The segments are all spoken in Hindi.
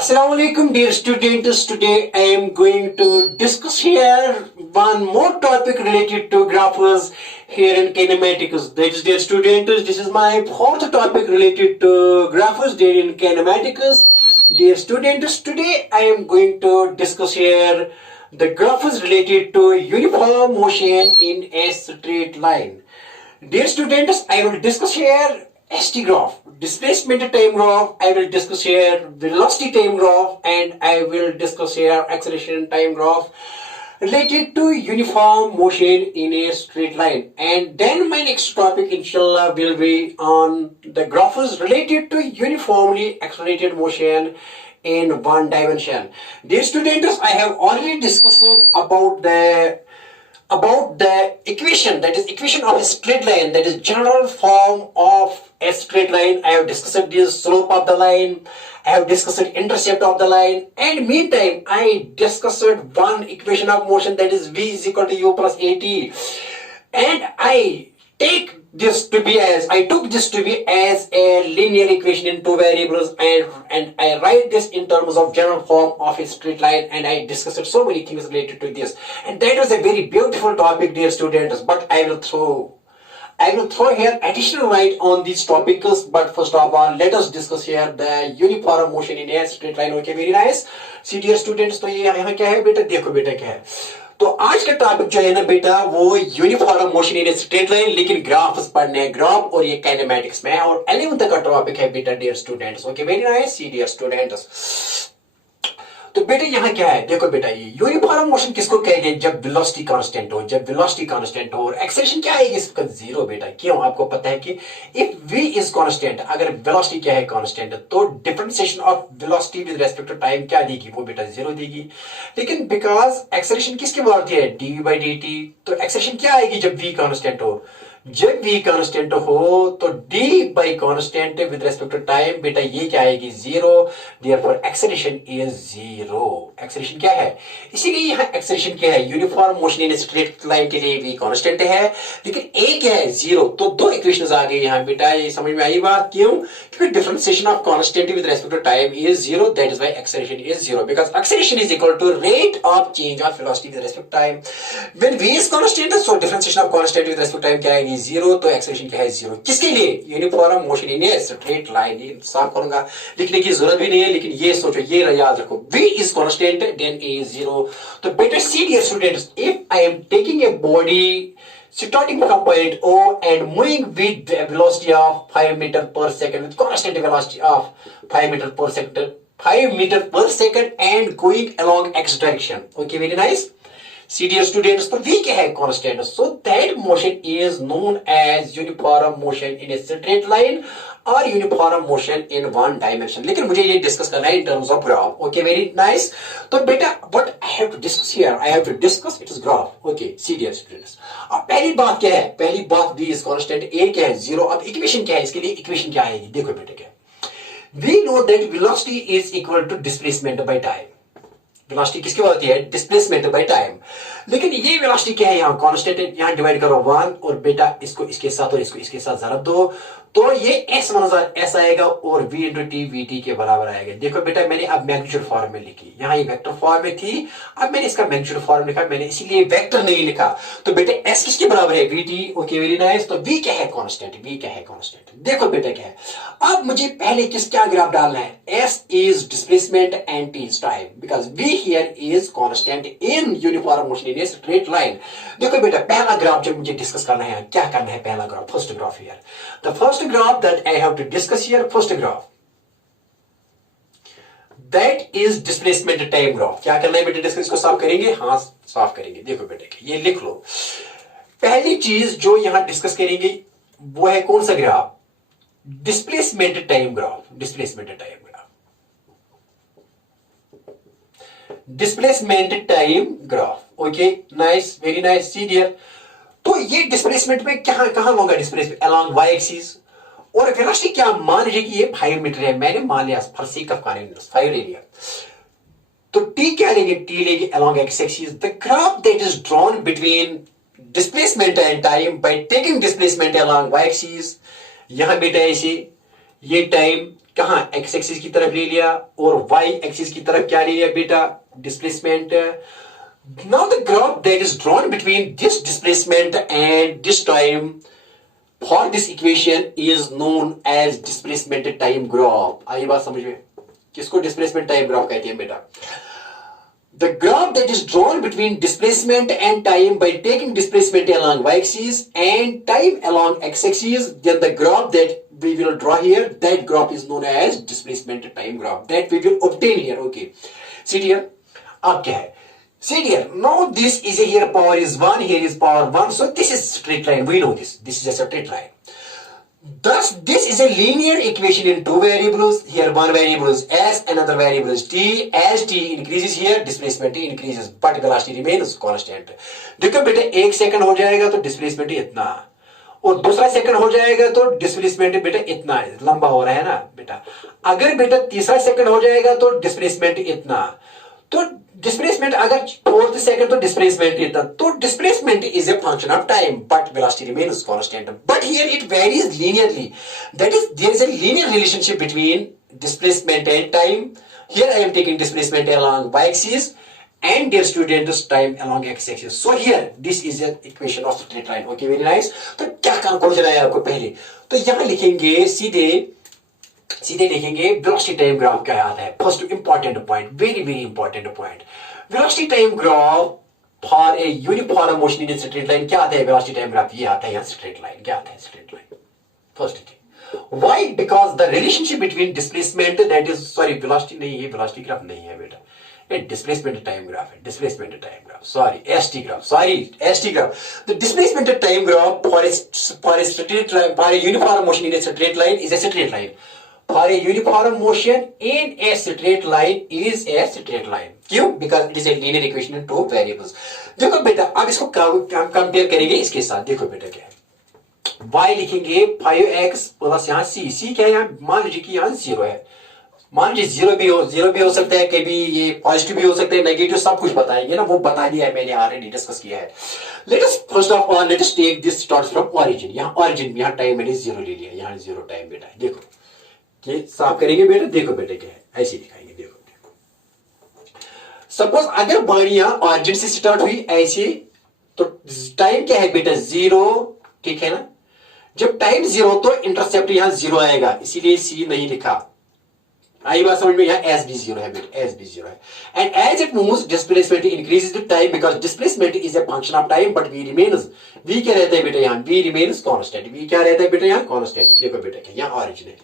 Assalamu alaikum, dear students. Today I am going to discuss here one more topic related to graphs here in kinematics. That is, dear students, this is my fourth topic related to graphs here in kinematics. Dear students, today I am going to discuss here the graphs related to uniform motion in a straight line. Dear students, I will discuss here ST graph, displacement time graph, I will discuss here velocity time graph, and I will discuss here acceleration time graph related to uniform motion in a straight line. And then my next topic inshallah will be on the graphs related to uniformly accelerated motion in one dimension. Dear students, I have already discussed about the equation, that is equation of a straight line, that is general form of a straight line. I have discussed the slope of the line, I have discussed intercept of the line, and meantime I discussed one equation of motion, that is v is equal to u plus at, and I took this to be as a linear equation in two variables, and I write this in terms of general form of a straight line, and I discussed so many things related to this, and that was a very beautiful topic, dear students. But I will throw here additional light on these topics. But first of all, let us discuss here the uniform motion in a straight line. Okay, very nice. See, dear students, तो ये यहाँ क्या है बेटा, देखो बेटा क्या है. तो आज का टॉपिक जो है ना बेटा, वो uniform motion in straight line, लेकिन ग्राफ्स पढ़ने हैं, ग्राफ और ये काइनेमैटिक्स में, और 11th का टॉपिक है बेटा, dear students. Okay, very nice. See dear students, तो बेटा यहाँ क्या है, देखो बेटा, ये यूनिफॉर्म मोशन किसको कहेंगे, जब वेलोसिटी कांस्टेंट हो, और एक्सेलरेशन क्या है इसका, जीरो बेटा. क्यों? आपको पता है कि इफ v इज कांस्टेंट, अगर वेलोसिटी क्या है कांस्टेंट, तो differentiation of velocity with respect to time क्या देगी, वो बेटा जीरो देगी. लेकिन बिकॉज एक्सेलरेशन किसकी बोलती है, dv/dt, तो एक्सेलरेशन क्या आएगी जब v कांस्टेंट हो, जब v कांस्टेंट हो तो d by constant with respect to time, बेटा ये क्या आएगी, zero. Therefore acceleration is zero. Acceleration क्या है, इसीलिए यहाँ एक्सेलरेशन क्या है, uniform motion in straight line के लिए v कांस्टेंट है, लेकिन a क्या है, जीरो. तो दो इक्वेशंस आ गए यहाँ बेटा, ये समझ में आई बात. क्यों? क्योंकि differentiation of constant with respect to time is zero, that is why acceleration is zero, because acceleration is equal to rate of change of velocity with respect to time. When v is constant, so differentiation of constant with respect to time क्या आएगी, जीरो. तो एक्सेलरेशन क्या है, जीरो. किसके लिए, uniform motion in a straight line. साफ करूंगा, लिखने की जरूरत भी नहीं है, लेकिन ये सोचो, ये याद रखो, v is constant, then a is zero. तो बेटा see dear students, if I am taking a body starting from point O and moving with the velocity of 5 meter per second, with constant velocity of 5 meter per second, 5 meter per second, and going along x direction. Okay, very nice. See, dear students, तो v क्या है, constant. So that motion is known as uniform motion in a straight line or uniform motion in one dimension. लेकिन मुझे ये डिस्कस करना है in terms of graph. Okay, very nice. तो बेटा, what I have to discuss here, I have to discuss it is graph. Okay, see, dear students. अब पहली बात क्या है, पहली बात v is constant, a क्या है, जीरो. अब इक्वेशन क्या है, इसके लिए इक्वेशन क्या आएगी, देखो बेटा क्या. We know that velocity is equal to displacement by time. Velocity किसकी होती है, डिस्प्लेसमेंट बाय टाइम. लेकिन ये वेलोसिटी क्या है, यहाँ कांस्टेंट है, यहाँ डिवाइड करो 1, और बेटा इसको इसके साथ और इसको इसके साथ जरब दो, तो ये s मनज़र s आएगा और v इंटू टी vt के बराबर आएगा. देखो बेटा, मैंने अब मैग्नीट्यूड फॉर्म में लिखी, यहाँ ये वेक्टर फॉर्म में थी, अब मैंने इसका मैग्नीट्यूड फॉर्म लिखा, मैंने इसीलिए वेक्टर नहीं लिखा. तो बेटा s किसके बराबर है, vt. Okay, very nice. तो v क्या है, कांस्टेंट. v क्या है, कांस्टेंट. देखो बेटा क्या है, अब मुझे पहले किसका ग्राफ डालना है, s is displacement and t is time, because v here is constant in uniform motion in a straight line. देखो बेटा, पहला ग्राफ जो मुझे डिस्कस करना है, क्या करना है, पहला graph, first graph here, the first graph that I have to discuss here, first graph, that is displacement time graph. क्या करना है बेटा, डिस्कस, इसको साफ करेंगे, हाँ साफ करेंगे. देखो बेटे, ये लिख लो. पहली चीज जो यहां डिस्कस करेंगे वो है कौन सा graph, displacement time graph. Displacement time graph, displacement time graph. Okay, nice, very nice. See dear, तो ये डिस्प्लेसमेंट में कहां होगा, डिस्प्लेसमेंट अलोंग y एक्सिस, और वेलोसिटी क्या, मान लीजिए कि ये 5 मीटर है, मैंने मान लिया फॉर सेक ऑफ कन्वीनियंस 5 ले लिया, तो t क्या लेंगे, t लेंगे along x axis. The graph that is drawn between displacement and time by taking displacement along y axis. यहां बेटा ऐसे ये टाइम कहां एक्स एक्सिस की तरफ ले लिया और वाई एक्सिस की तरफ क्या ले लिया बेटा, displacement. Now the graph that is drawn between this displacement and this time for this equation is known as displacement time graph. आई बात समझ में? किसको displacement time graph कहते हैं बेटा? The graph that is drawn between displacement and time by taking displacement along y-axis and time along x-axis, then the graph that we will draw here, that graph is known as displacement time graph. That we will obtain here. Okay. See here. अब क्या है? See here, now this is a here power is 1, here is power 1, so this is straight line, we know this is just a straight line. Thus, this is a linear equation in two variables, here one variable is s, another variable is t, as t increases here, displacement t increases, but velocity remains constant. देखो बेटा 1 सेकंड हो जाएगा तो डिस्प्लेसमेंट इतना, और दूसरा सेकंड हो जाएगा तो डिस्प्लेसमेंट बेटा इतना, लंबा हो रहा है ना बेटा. अगर बेटा तीसरा सेकंड हो जाएगा तो डिस्प्लेसमेंट इतना, तो डिस्प्लेसमेंट अगर फोर्थ सेकंड तो डिस्प्लेसमेंट इतना, तो displacement is a function of time but velocity remains constant. But here it varies linearly, that is there is a linear relationship between displacement and time. Here I am taking displacement along y axis and dear students time along x axis. So here this is an equation of straight line. Okay, very nice. तो क्या कंक्लूजन आया आपको पहले, तो यहां लिखेंगे सीधे लिखेंगे वेलोसिटी टाइम ग्राफ क्या आता है. First important point, very very important point, velocity time graph for a uniform motion in straight line क्या आता है. वेलोसिटी टाइम ग्राफ ये आता है यहाँ स्ट्रेट लाइन. क्या आता है straight line? First thing, why? Because the relationship between displacement that is, sorry velocity नहीं, ये वेलोसिटी ग्राफ नहीं है बेटा, ये डिस्प्लेसमेंट टाइम ग्राफ है. Displacement time graph, sorry ST graph, sorry ST graph. The displacement time graph for a straight line, for a uniform motion in a straight line is a straight line. For a uniform motion in a straight line is a straight line. क्यों? Because it is a linear equation in two variables. देखो बेटा, अब इसको कंपेयर करेंगे इसके साथ. देखो बेटा क्या है, y लिखेंगे 5x प्लस यहाँ c क्या है यहाँ, मान लीजिए कि यहाँ 0 है, मान लीजिए 0 भी हो सकता है, कभी ये पॉजिटिव भी हो सकता है, नेगेटिव, सब कुछ बताएंगे ना, वो बता दिया है मैंने, ऑलरेडी डिस्कस किया है. Let us first of all let us take this starts from origin. यहाँ ओरिजिन, यहाँ टाइम मैंने 0 ले लिया, यहाँ 0 टाइम बेटा. देखो ये साफ करेंगे बेटा, देखो बेटा क्या है, ऐसे दिखाएंगे. देखो सपोज अगर बॉडी यहां ऑरिजिन से स्टार्ट हुई ऐसे, तो टाइम क्या है बेटा 0, ठीक है ना. जब टाइम 0 तो इंटरसेप्ट यहां 0 आएगा, इसीलिए सी नहीं लिखा. आई बात समझ में? यहाँ एस भी 0 है बेटा, एस भी 0 है. And as it moves displacement increases the time because displacement is a function of time but we remains, we क्या रहता है बेटा यहाँ, वी रिमेन्स कांस्टेंट. वी क्या रहता है बेटा यहाँ, कांस्टेंट. देखो बेटा क्या यहाँ ऑरिजिन है,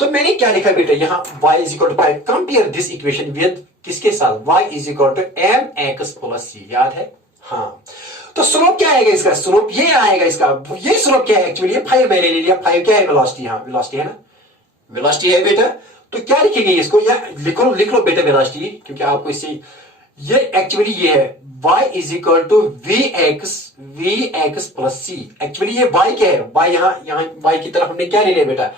तो मैंने क्या लिखा बेटा यहाँ y is equal to 5. Compare this equation with किसके साथ, y is equal to mx plus c. याद है? हाँ. तो स्लोप क्या आएगा इसका, स्लोप ये आएगा इसका. ये स्लोप क्या है एक्चुअली, 5 मैंने ले लिया. 5 क्या है, वेलोसिटी. यहाँ वेलोसिटी है ना, वेलोसिटी है बेटा. तो क्या लिखेंगे इसको, या लिख लो बेटा वेलोसिटी, क्योंकि आपको इससे ये एक्चुअली ये है y is equal to vx plus c. Actually ये y क्या है, y यहाँ y की तरफ हमने क्या ले लिया बेटा,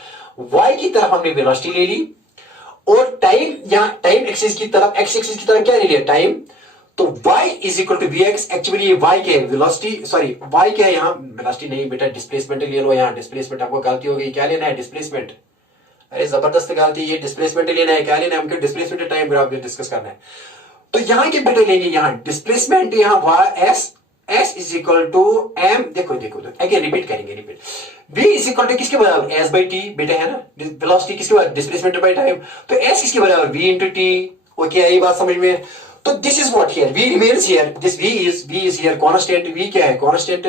y की तरफ हमने वेलोसिटी ले ली, और टाइम यहाँ टाइम एक्सिस की तरफ, x एक्सिस की तरफ क्या ले लिया, टाइम. तो y is equal to vx. Actually ये y क्या है, वेलोसिटी, सॉरी y क्या है यहाँ, वेलोसिटी नहीं बेटा, डिस्प्लेसमेंट ले लो. यहाँ डिस्प्लेसमेंट आपको गलती हो गई, क्या लेना है डिस्प्लेसमेंट, अरे जबरदस्त गलती, ये डिस्प्लेसमेंट लेना है, क्या लेना है हमको, डिस्प्लेसमेंट टाइम ग्राफ डिस्कस करना है. तो यहाँ के बेटे लेंगे, यहाँ डिस्प्लेसमेंट, यहाँ s is equal to m. देखो अगेन रिपीट करेंगे, repeat. v is equal to किसके बराबर, s बाई टी बेटा है ना. वेलोसिटी किसके बराबर, डिस्प्लेसमेंट बाई टाइम. तो s किसके बराबर, v इंटू टी. ओके, यही बात समझ में. तो this is what here, v remains here, this v is here constant. v क्या है, कांस्टेंट.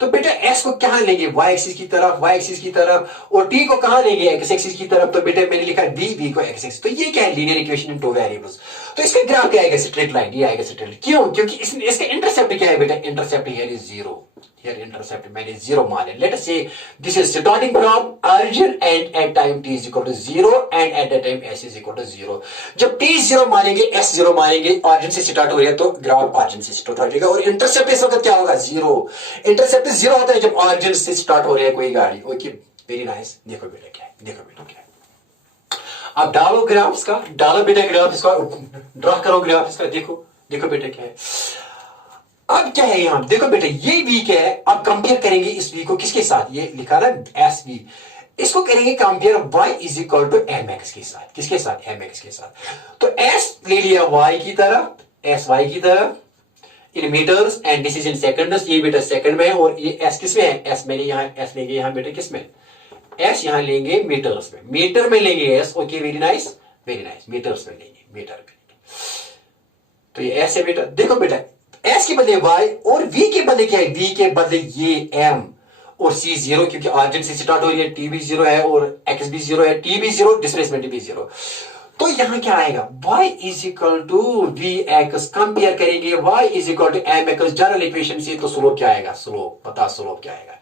तो बेटा s को कहां लेंगे, y एक्सिस की तरफ, और t को कहां लेंगे, x एक्सिस की तरफ. तो बेटा मैंने लिखा v को x एक्सिस. तो ये क्या है, linear equation in two variables. तो इसका ग्राफ क्या आएगा, स्ट्रेट लाइन. ये आएगा स्ट्रेट लाइन. क्यों, क्योंकि इसका इंटरसेप्ट क्या है बेटा, intercept here is 0. Here intercept मैंने 0 माने. Let us say this is starting from origin and at time t is equal to 0 and at that time s is equal to 0. जब t 0 मानेंगे, s 0 मानेंगे, origin से स्टार्ट हो रहा है तो ग्राफ origin से स्टार्ट हो जाएगा. और इंटरसेप्ट इस वक्त क्या होगा, 0. इंटरसेप्ट 0 होता है जब origin से स्टार्ट हो रहा है कोई गाड़ी. Okay, very nice. देखो बेटा क्या है, देखो बेटा क्या है. अब डालो ग्राफ इसका, डालो बेटा ग्राफ इसका, ड्रॉ करो ग्राफ इसका. देखो बेटा क्या है. अब क्या है यहां, देखो बेटा ये v क्या है. अब कंपेयर करेंगे इस v को किसके साथ, ये लिखा ना एस वी. इसको करेंगे compare y is equal to m x के साथ, किसके साथ, एम एक्स के साथ। तो s ले लिया y की तरफ, s y की तरफ in meters and this is in seconds, ये बेटा सेकंड में है और ये s किस में है, s मैंने यहाँ s लेंगे यहाँ बेटा किस में, s यहाँ लेंगे मीटर्स में, मीटर में लेंगे s। Okay very nice very nice, metres में लेंगे, मीटर में। तो ये s है बेटा, देखो बेटा s के बदले y और v के बदले क्या है, v के बदले ये m और c जीरो, क्योंकि ऑरिजिन से स्टार्ट हो रही है, t भी जीरो है और x भी जीरो है, t भी जीरो, डिस्प्लेसमेंट भी जीरो। तो यहां क्या आएगा, y is equal to v x, compare करेंगे y is equal to m x general equation से। तो स्लोप क्या आएगा, स्लोप बता, स्लोप क्या आएगा,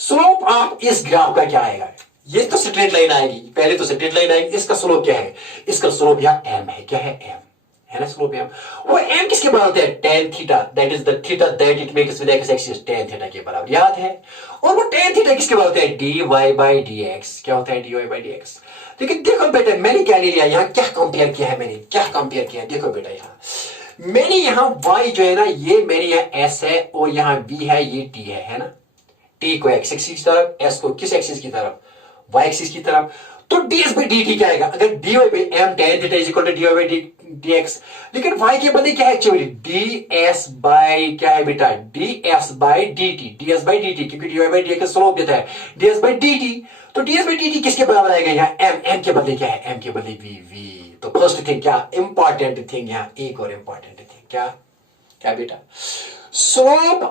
स्लोप ऑफ इस ग्राफ का क्या आएगा, ये तो स्ट्रेट लाइन आएगी, पहले तो स्ट्रेट लाइन आएगी, इसका स्लोप क्या है, इसका स्लोप यहां m है, क्या है m है ना, स्लोप m। वो m किसके बराबर होता है, tan theta, that is the theta that it makes with x axis, tan theta के बराबर, याद है। और वो tan थीटा किसके बराबर होता है, dy बाय dx, क्या होता है dy बाय dx। लेकिन देखो बेटा मैंने क्या ले लिया, यहाँ क्या कंपेयर किया है, मैंने क्या कंपेयर किया है, देखो बेटा यहाँ मैंने यहाँ y जो है ना, ये मेरे यहाँ s है और यहाँ v है, ये t है ना, t को x एक्सिस की तरफ, s को किस एक्सिस की तरफ, y एक्सिस की तरफ। तो ds बाई dt क्या आएगा, अगर dy by m tan theta is equal to dy by dx, लेकिन y के बदले क्या है एक्चुअली, ds बाई क्या है बेटा, ds by dt, ds by dt, क्योंकि dy बाई dx का स्लोप देता है ds बाई dt। तो ds बाई dt किसके बराबर आएगा, यहाँ m के बदले क्या है, m के बदले v। तो फर्स्ट थिंग क्या, इंपॉर्टेंट थिंग यहाँ, एक और इंपॉर्टेंट थिंग क्या, क्या बेटा, slope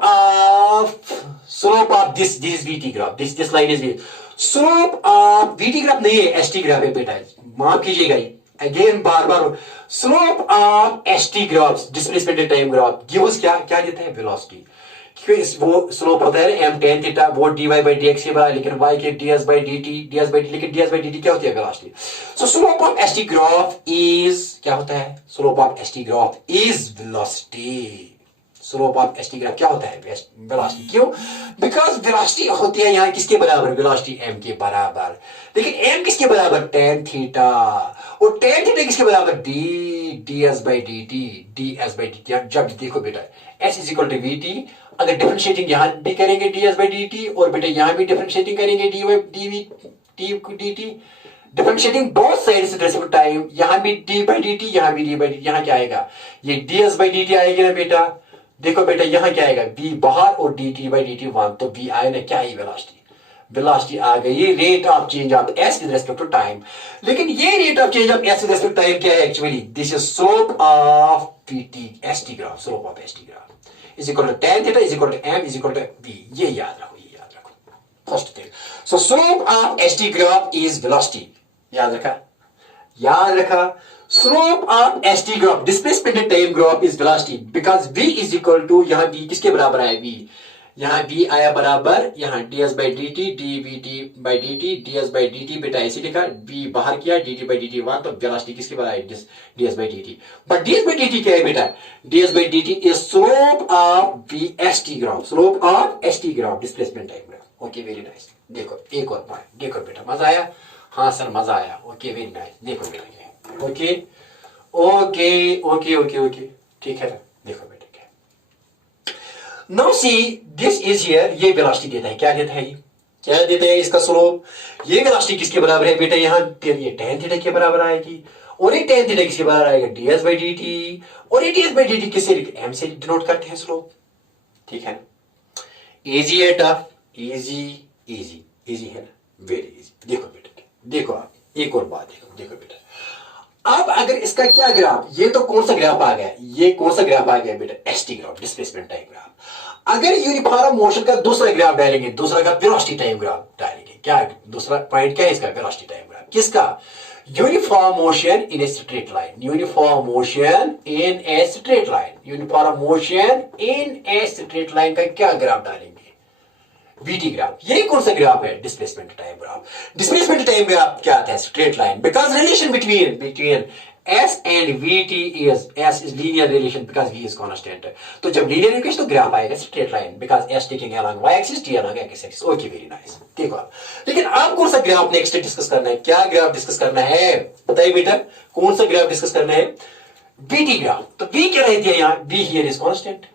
of this is VT graph, this line is V, slope of VT graph नहीं है, ST ग्राफ है बेटा, माफ कीजिएगा, again bar bar, slope of ST graph, displacement time graph, gives क्या क्या देता है, वेलोसिटी, क्योंकि वो स्लोप होता है m tan थीटा, वो dy बाई dx के बराबर, लेकिन y के ds बाई dt, लेकिन ds बाई dt क्या होती है, velocity. So slope of ST graph is क्या होता है, slope of ST graph is velocity, slope of ST graph क्या होता है, वेलोसिटी। क्यों, बिकॉज वेलोसिटी होती है यहाँ किसके बराबर, वेलोसिटी m के बराबर, लेकिन m किसके बराबर, tan थीटा, और tan थीटा किसके बराबर, ds बाई dt, जब देखो बेटा s is equal to vt, अगर डिफरेंशिएटिंग यहां भी करेंगे ds बाई dt और बेटा यहां भी डिफरेंशिएटिंग करेंगे dt, differentiating both sides respect time, यहां भी d बाई dt, यहां भी d बाई dt, यहां क्या आएगा, ये ds बाई dt आएगी ना बेटा, देखो बेटा यहां क्या आएगा, v बाहर और dt बाई dt 1, तो v आए ना, क्या है वेलोसिटी, वेलोसिटी आ गई, rate of change of s with respect to time. लेकिन ये rate of change of s with respect to time क्या है actually, this is slope of vt ST graph, slope of ST graph is equal to tan theta is equal to m is equal to v, ये याद रखो, ये याद रखो first thing. So slope of ST graph is velocity, याद रखा, याद रखा, slope of ST graph, displacement time graph is velocity, because v is equal to, यहां v किसके बराबर है, v यहां v आया बराबर, यहां ds by dt, dvt by dt, ds by dt बेटा ऐसे लिखा, v बाहर किया, dt बाई dt 1, तो वेलोसिटी किसके बराबर है, ds by dt। But ds by dt क्या है बेटा, ds by dt is slope of ST graph, slope of ST graph, displacement time graph. Okay very nice, देखो एक और बार, देखो बेटा मजा आया, हाँ सर मजा आया, ओके वेरी नाइस, देखो बेटा, okay okay okay okay okay ठीक है, देखो बेटा क्या, now see this is here, ये वेलोसिटी देता है, क्या देता है, ये क्या देता है, इसका स्लोप, ये वेलोसिटी किसके बराबर है बेटा, यहाँ ये tan थीटा के बराबर आएगी, और ये tan थीटा किसके बराबर आएगा, ds बाई dt, और ये ds बाई dt किससे, m से डिनोट करते हैं स्लोप, ठीक है, इजी है टफ, इजी इजी इजी है ना, वेरी इजी। देखो बेटा, देखो आप एक और बात देखो, देखो बेटा, अब अगर इसका क्या ग्राफ, ये तो कौन सा ग्राफ आ गया, ये कौन सा ग्राफ आ गया बेटा, ST graph, displacement time graph. अगर यूनिफॉर्म मोशन का दूसरा ग्राफ डालेंगे, दूसरा का वेलोसिटी टाइम ग्राफ डालेंगे, क्या दूसरा पॉइंट क्या है इसका, वेलोसिटी टाइम ग्राफ, किसका, uniform motion in a straight line, uniform motion in a straight line, uniform motion in a straight line का क्या ग्राफ डालेंगे, VT ग्राफ। ये कौन सा ग्राफ है, displacement time graph. Displacement time graph क्या आता है, straight line, because relation between S and VT is S is linear relation because V is constant। तो जब लीनियर इक्वेशन तो ग्राफ आएगा straight line, because S taking along y axis, T along x axis। Okay very nice, देखो आप, लेकिन आप कौन सा ग्राफ नेक्स्ट डिस्कस करना है, क्या ग्राफ डिस्कस करना है, बताइए बेटा, कौन सा ग्राफ डिस्कस करना है, VT ग्राफ। तो V क्या रहती है यहाँ, V here is constant,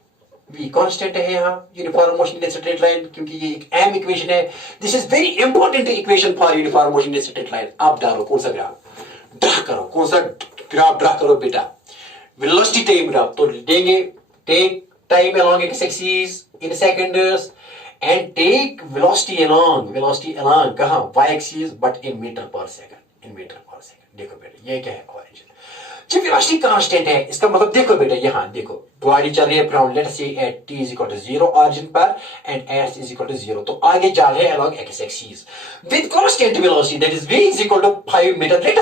v constant है यहाँ uniform motion in straight line, क्योंकि ये एक एम इक्वेशन है. This is very important equation for uniform motion in straight line. आप डालो कौन सा ग्राफ ड्रा करो, कौन सा ग्राफ ड्रा करो बेटा, वेलोसिटी टाइम ग्राफ. तो लेंगे take time along x axis in seconds and take velocity along कहां y axis but in metre per second, in metre per second. देखो बेटा ये क्या है ऑरिजिन. जब वेलोसिटी कांस्टेंट है इसका मतलब देखो बेटा यहां देखो बॉडी चल रही है from let say at t is equal to 0 origin पर and s is equal to 0, तो आगे जा रहे हैं along x axis with constant velocity that is v is equal to 5 metre. Let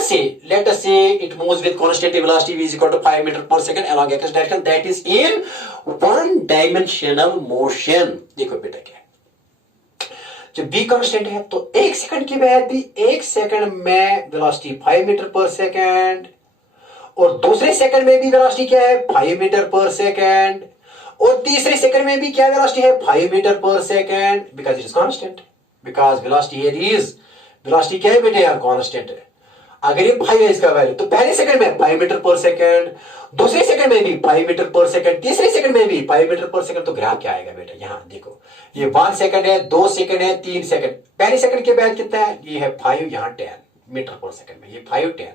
us say it moves with constant velocity v is equal to 5 metre per second along x direction that is in one dimensional motion. देखो बेटा क्या जब b कांस्टेंट है तो एक सेकंड के बाद भी एक सेकंड में वेलोसिटी 5 मीटर पर सेकंड और दूसरे सेकंड में भी वेलोसिटी क्या है 5 मीटर पर सेकंड और तीसरे सेकंड में भी क्या वेलोसिटी है 5 metre per second because it is constant. Because velocity here is velocity क्या है बेटे यार कांस्टेंट है. अगर ये 5 है इसका वैल्यू तो पहले सेकंड में 5 मीटर पर सेकंड, दूसरे सेकंड में भी 5 मीटर पर सेकंड, तीसरे सेकंड में भी 5 मीटर पर सेकंड. तो ग्राफ क्या आएगा बेटा यहां देखो ये 1 सेकंड है, 2 सेकंड है, 3 सेकंड. पहले सेकंड के बाद कितना है ये है 5, यहां 10 मीटर पर सेकंड में ये 5 10.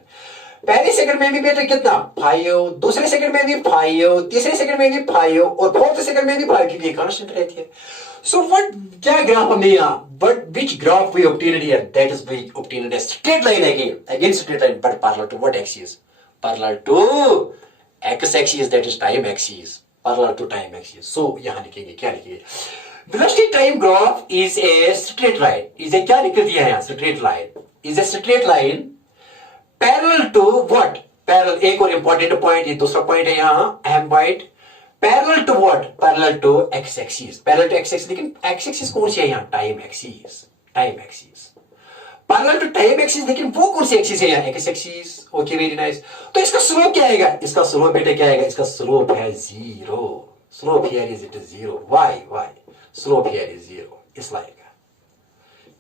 पहले सेकंड में भी बेटा कितना 5, दूसरे सेकंड में भी 5, तीसरे सेकंड में भी 5 और फोर्थ सेकंड में भी 5 क्योंकि ये कांस्टेंट रहती है. सो व्हाट क्या ग्राफ हमने यहां but which graph we obtained here that is we obtained a straight line again straight line but parallel to what axis, parallel to x axis that is time axis, parallel to time axis. So यहां लिखेंगे क्या लिखेंगे velocity time graph is a straight line. Is a क्या लिख दिया है यहां straight line is a straight line parallel to what, parallel एक और इंपॉर्टेंट पॉइंट ये दूसरा पॉइंट है यहां अहम point. Parallel to what, parallel to x axis, parallel to x axis. लेकिन एक्स एक्सिस कौन सी है यहां time axis, time axis parallel to time axis. लेकिन वो कौन सी एक्सिस है यहां x axis. Okay very nice. तो इसका स्लोप क्या आएगा, इसका स्लोप बेटा क्या आएगा, इसका स्लोप है 0. Slope here is it is 0. Why slope here is 0 इस लाइन का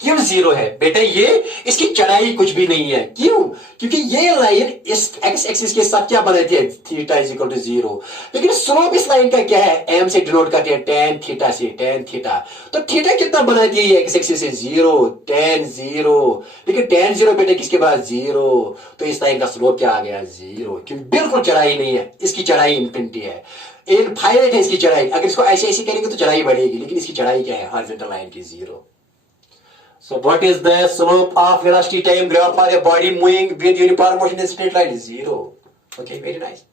क्यों 0 है बेटा, ये इसकी चढ़ाई कुछ भी नहीं है. क्यों, क्योंकि ये लाइन इस एक्स एक्सिस के साथ क्या बनाती है थीटा इज इक्वल टू 0. लेकिन स्लोप इस लाइन का क्या है एम से डिनोट करते हैं tan थीटा से, tan थीटा. तो थीटा कितना बनाती है एक्स एक्सिस से 0 tan 0. लेकिन tan 0 बेटा किसके बाद 0. तो इस लाइन का स्लोप क्या आ गया 0 क्योंकि बिल्कुल चढ़ाई नहीं है, इसकी चढ़ाई इंफिनिटी है, इनफाइनाइट है इसकी चढ़ाई. अगर इसको ऐसे ऐसे करेंगे तो चढ़ाई बढ़ेगी, लेकिन इसकी चढ़ाई क्या है हॉरिजॉन्टल लाइन की 0. So what is the slope of velocity time graph for a body moving with uniform motion in straight line is 0. Okay, very nice.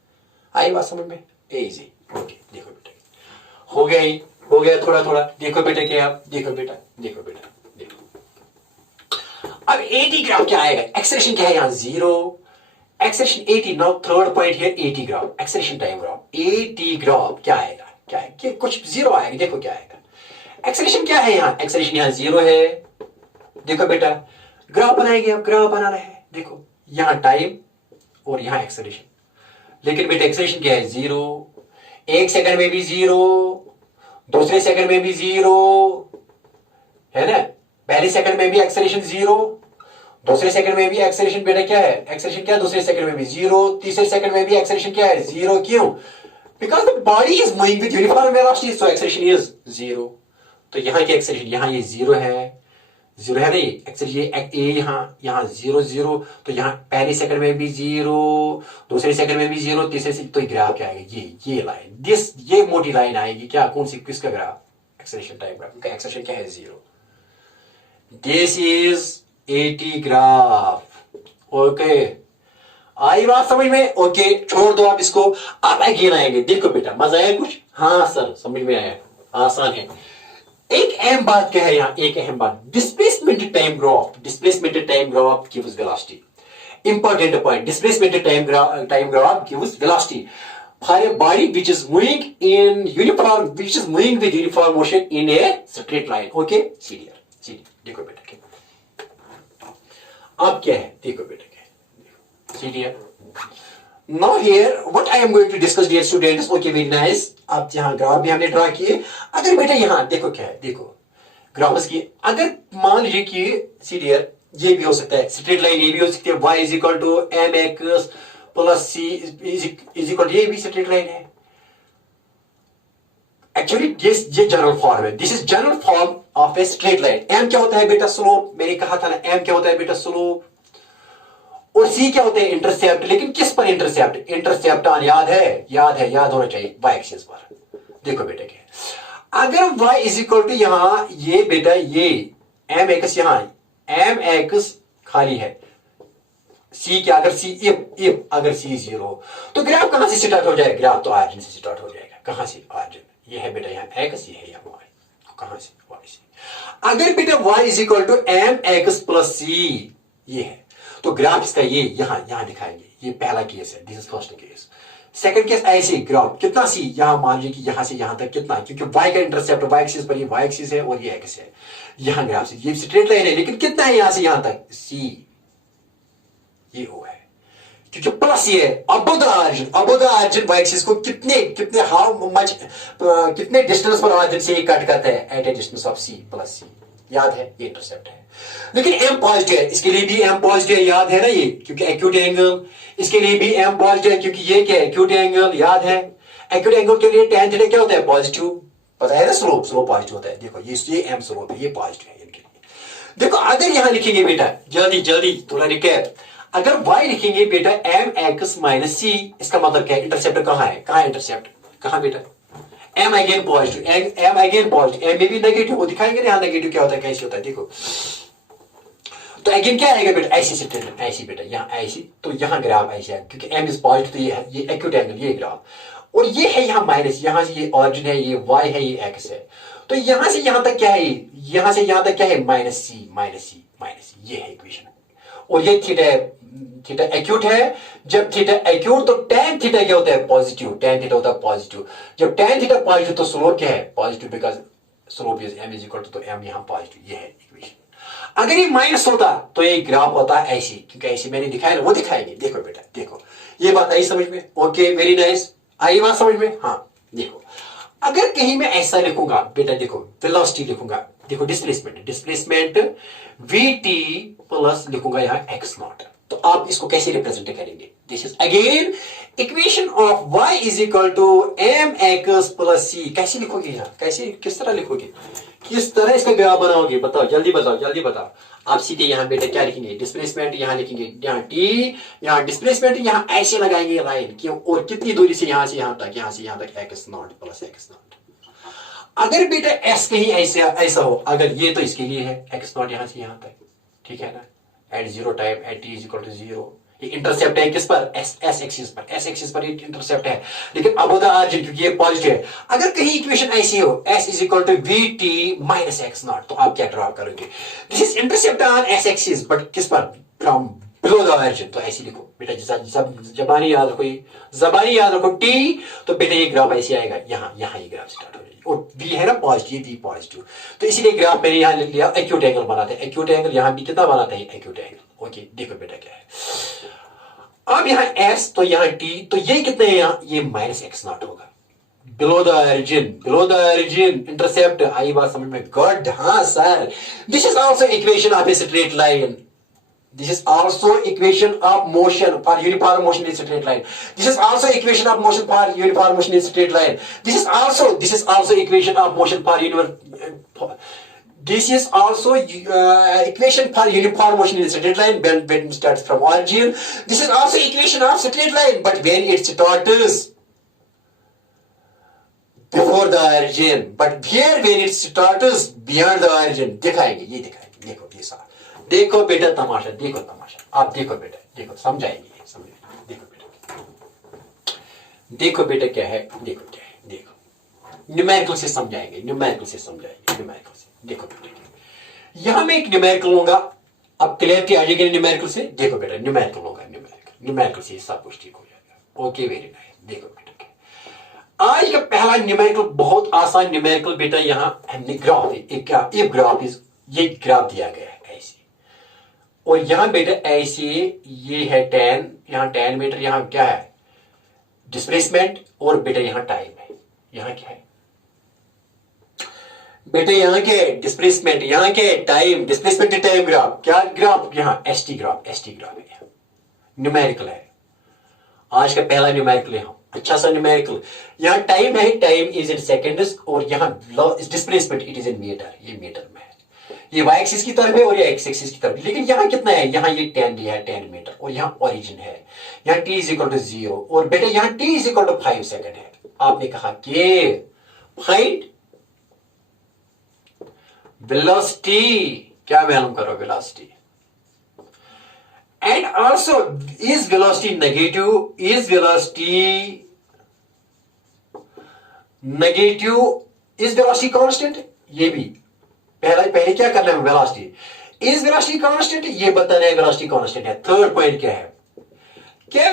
आई बात समझ में easy. Okay, देखो बेटा हो गया थोड़ा थोड़ा. देखो बेटा क्या आप देखो बेटा देखो. अब 80 ग्राफ क्या आएगा, एक्सेलरेशन क्या है यहाँ 0, acceleration 80. Now third point here 80 graph acceleration time graph. 80 graph क्या आएगा, क्या है कि कुछ 0 आएगा. देखो क्या आएगा, एक्सेलरेशन क्या है यहाँ, एक्सेलरेशन यहाँ 0 है. देखो बेटा ग्राफ बनाएंगे, अब ग्राफ बना रहे हैं. देखो यहां टाइम और यहां एक्सेलरेशन. लेकिन बेटा एक्सेलरेशन क्या है 0, एक सेकंड में भी 0, दूसरे सेकंड में भी 0 है ना. पहले सेकंड में भी एक्सेलरेशन 0, दूसरे सेकंड में भी एक्सेलरेशन बेटा क्या है एक्सेलरेशन क्या है दूसरे सेकंड में भी 0, तीसरे सेकंड में भी एक्सेलरेशन क्या है 0. क्यों, because the body is moving with uniform velocity so acceleration is 0. तो यहां की एक्सेलरेशन यहां ये 0 है, 0 है नहीं एक्सेलरेशन ये यहां 0 0. तो यहां पहले सेकंड में भी 0, दूसरे सेकंड में भी 0, तीसरे से. तो ग्राफ क्या आएगा ये लाइन ये मोटी लाइन आएगी क्या, कौन सी किसका ग्राफ एक्सेलरेशन टाइम ग्राफ का. एक्सेलरेशन क्या है 0. This is 80 graph. Okay I बात समझ में. ओके छोड़ दो आप इसको, आप अगेन आएंगे. देखो बेटा मजा आया कुछ, हाँ सर समझ में आया, आसान है. एक अहम बात क्या है यहाँ, एक अहम बात displacement time graph gives velocity. Important point displacement time graph gives velocity for a body which is moving with uniform motion in a straight line. Okay सीधी देखो बेटा अब क्या है, देखो बेटा क्या है सीधी. Now here what I am going to discuss dear students. Okay very nice. अब यहाँ ग्राफ भी हमने ड्रा किए. अगर बेटा यहाँ देखो क्या है, देखो ग्राफ्स की अगर मान लीजिए कि सीरियर ये भी हो सकता है स्ट्रेट लाइन, ये भी हो सकती है y is equal to m x plus c is equal, ये भी स्ट्रेट लाइन है. एक्चुअली ये जनरल फॉर्म है, this is general form of a straight line. M क्या होता है बेटा? स्लोप। मैंने कहा था ना एम क्या होता है बेटा? स्लोप। और सी क्या होता है? इंटरसेप्ट। लेकिन किस पर इंटरसेप्ट? इंटरसेप्ट ऑन, याद है? याद होना चाहिए, वाई एक्सिस पर। देखो बेटा क्या, अगर y इज इक्वल टू यहां ये बेटा ये एम एक्स, यहां एम एक्स खाली है, सी क्या, अगर सी इफ अगर सी 0 तो ग्राफ कहां से स्टार्ट हो जाएगा? ग्राफ तो ऑरिजिन से स्टार्ट हो जाएगा। कहां से? ऑरिजिन। ये है बेटा यहाँ एक्स, ये है यहाँ वाई। कहां से? वाई से। अगर बेटा y is equal to m x plus c ये है, तो ग्राफ इसका ये यहां दिखाएंगे। ये पहला केस है, this is first case. Second case ऐसे ग्राफ कितना सी, यहां मान लीजिए कि यहां से यहां तक कितना, क्योंकि y का इंटरसेप्ट y एक्सिस पर, ये y एक्सिस है और ये x है। यहां ग्राफ से ये स्ट्रेट लाइन है, लेकिन कितना है यहां से यहां तक? c, ये o है, क्योंकि प्लस ये है। अब द ऑरिजिन y एक्सिस को कितने हाउ मच कितने डिस्टेंस पर ऑरिजिन से ये कट करता है? At a distance of c plus c। याद है? ये इंटरसेप्ट है। लेकिन m पॉजिटिव है, इसके लिए भी m पॉजिटिव है, याद है ना? ये क्योंकि एक्यूट एंगल, इसके लिए भी m पॉजिटिव है क्योंकि ये क्या है? Acute angle. याद है? एक्यूट एंगल के लिए tan थीटा क्या होता है? पॉजिटिव। पता है ना? स्लोप पॉजिटिव होता है। देखो ये m स्लोप है, ये पॉजिटिव है इनके लिए। देखो अगर यहां लिखेंगे बेटा, जल्दी थोड़ा रिकैप, अगर y लिखेंगे बेटा एम एक्स माइनस सी, इसका मतलब क्या है? इंटरसेप्ट कहां है? कहां इंटरसेप्ट? कहां बेटा? M again positive, m again positive, m में भी नेगेटिव, वो दिखाएंगे ना नेगेटिव क्या होता है, कैसे होता है। देखो तो अगेन क्या आएगा बेटा? ऐसी स्ट्रेट, ऐसी बेटा, यहाँ ऐसी, तो यहाँ ग्राफ ऐसे है क्योंकि एम इज पॉजिटिव, तो ये एक्यूट एंगल, ये ग्राफ। और ये है यहाँ माइनस, यहाँ से ये ऑरिजिन है, ये वाई है, ये एक्स है। तो यहां से यहां तक क्या है? यहां से यहां तक क्या है? माइनस सी, ये है इक्वेशन। और ये थीटा एक्यूट है। जब थीटा एक्यूट तो tan थीटा क्या होता है? पॉजिटिव। tan थीटा होता है पॉजिटिव। जब tan थीटा पॉजिटिव तो स्लोप क्या है? Positive, because slope is m is equal to, तो m यहां पॉजिटिव, ये है इक्वेशन। अगर ये माइनस होता तो ये ग्राफ होता है ऐसी, क्योंकि ऐसे मैंने दिखाया ना, वो दिखाएंगे। देखो बेटा, देखो ये बात आई समझ में? ओके, वेरी नाइस, आई बात समझ में? हाँ देखो, अगर कहीं मैं ऐसा लिखूंगा बेटा, देखो वेलोसिटी लिखूंगा, देखो डिस्प्लेसमेंट vt प्लस लिखूंगा यहाँ x नॉट, तो आप इसको कैसे रिप्रेजेंट करेंगे? This is again equation of y is equal to m x plus c. कैसे लिखोगे यहाँ? कैसे, किस तरह लिखोगे? किस तरह इसका ग्राफ बनाओगे? बताओ, जल्दी बताओ। आप सीधे यहाँ बेटा क्या लिखेंगे? डिस्प्लेसमेंट यहाँ लिखेंगे, यहाँ t, यहाँ डिस्प्लेसमेंट, यहाँ ऐसे लगाएंगे लाइन क्यों, और कितनी दूरी से यहाँ से यहाँ तक x not plus x not. अगर बेटा s कहीं ऐसा हो, अगर ये तो इसके लिए है एक्स नॉट यहाँ से यहाँ तक, ठीक है ना, at zero time at t is equal to 0। ये इंटरसेप्ट है किस पर? एस एक्सिस पर ये इंटरसेप्ट है, लेकिन अब होता ऑरिजिन क्योंकि ये पॉजिटिव है। अगर कहीं इक्वेशन ऐसी हो s is equal to v t minus x naught, तो आप क्या ड्रॉ करोगे? This is intercept on s axis, but किस पर? From below the origin. तो ऐसे लिखो बेटा, जबानी याद रखो टी, तो बेटा ये ग्राफ ऐसे आएगा, यहाँ ये ग्राफ स्टार्ट हो जाएगी, और v है ना पॉजिटिव, v पॉजिटिव, तो इसीलिए ग्राफ मैंने यहाँ लिख लिया एक्यूट एंगल बनाते हैं। एक्यूट एंगल यहाँ भी कितना बनाता है? Acute angle. ओके, देखो बेटा क्या है, अब यहाँ s तो यहाँ t, तो ये कितने हैं यहाँ? ये माइनस एक्स नॉट होगा, बिलो द ऑरिजिन इंटरसेप्ट। आई बात समझ में? गुड, हाँ sir, this is also equation of a straight line. This is also equation of motion for uniform motion in straight line. This is also equation of motion for uniform motion in straight line. This is also equation of motion for this is also equation for uniform motion in straight line when it starts from origin. This is also equation of straight line, but when it starts before the origin, but here when it starts beyond the origin. दिखाएंगे, ये देखो ये सारा। देखो बेटा तमाशा, आप देखो बेटा, देखो समझाएंगे, देखो बेटा क्या है, देखो न्यूमेरिकल से समझाएंगे, देखो बेटा यहां मैं एक न्यूमेरिकल लूंगा, अब क्लियरिटी आ जाएगी न्यूमेरिकल से। देखो बेटा न्यूमेरिकल लूंगा, न्यूमेरिकल से सब कुछ ठीक हो जाएगा। Okay, very nice. देखो बेटा आज का पहला न्यूमेरिकल बहुत आसान न्यूमेरिकल बेटा, यहाँ हमने ग्राफ इफ ग्राफ इज, ये ग्राफ दिया गया है ऐसे, और यहां बेटा ऐसे ये है tan, यहां tan मीटर, यहां क्या है? डिस्प्लेसमेंट, और बेटा यहां टाइम है, यहां क्या है बेटा? यहां के डिस्प्लेसमेंट, यहां के टाइम, डिस्प्लेसमेंट टाइम ग्राफ, क्या ग्राफ? यहां एसटी ग्राफ है, न्यूमेरिकल है। आज का पहला न्यूमेरिकल है, अच्छा सा न्यूमेरिकल। यहाँ टाइम है, टाइम इज इन सेकेंड्स, और यहाँ displacement it is in metre, ये मीटर में है। ये y एक्सिस की तरफ है और ये x एक्सिस की तरफ, लेकिन यहाँ कितना है, यहाँ ये 10 दिया है, 10 मीटर, और यहाँ ओरिजिन है, यहाँ t इज इक्वल टू 0, और बेटे यहाँ t is equal to 5 second है। आपने कहा कि फाइंड वेलोसिटी, क्या मालूम करो velocity, and also is velocity negative, is velocity negative, is velocity constant, ये भी पहले क्या करना है, वेलोसिटी इज वेलोसिटी कांस्टेंट, ये बताना है वेलोसिटी कांस्टेंट है। थर्ड पॉइंट क्या है, क्या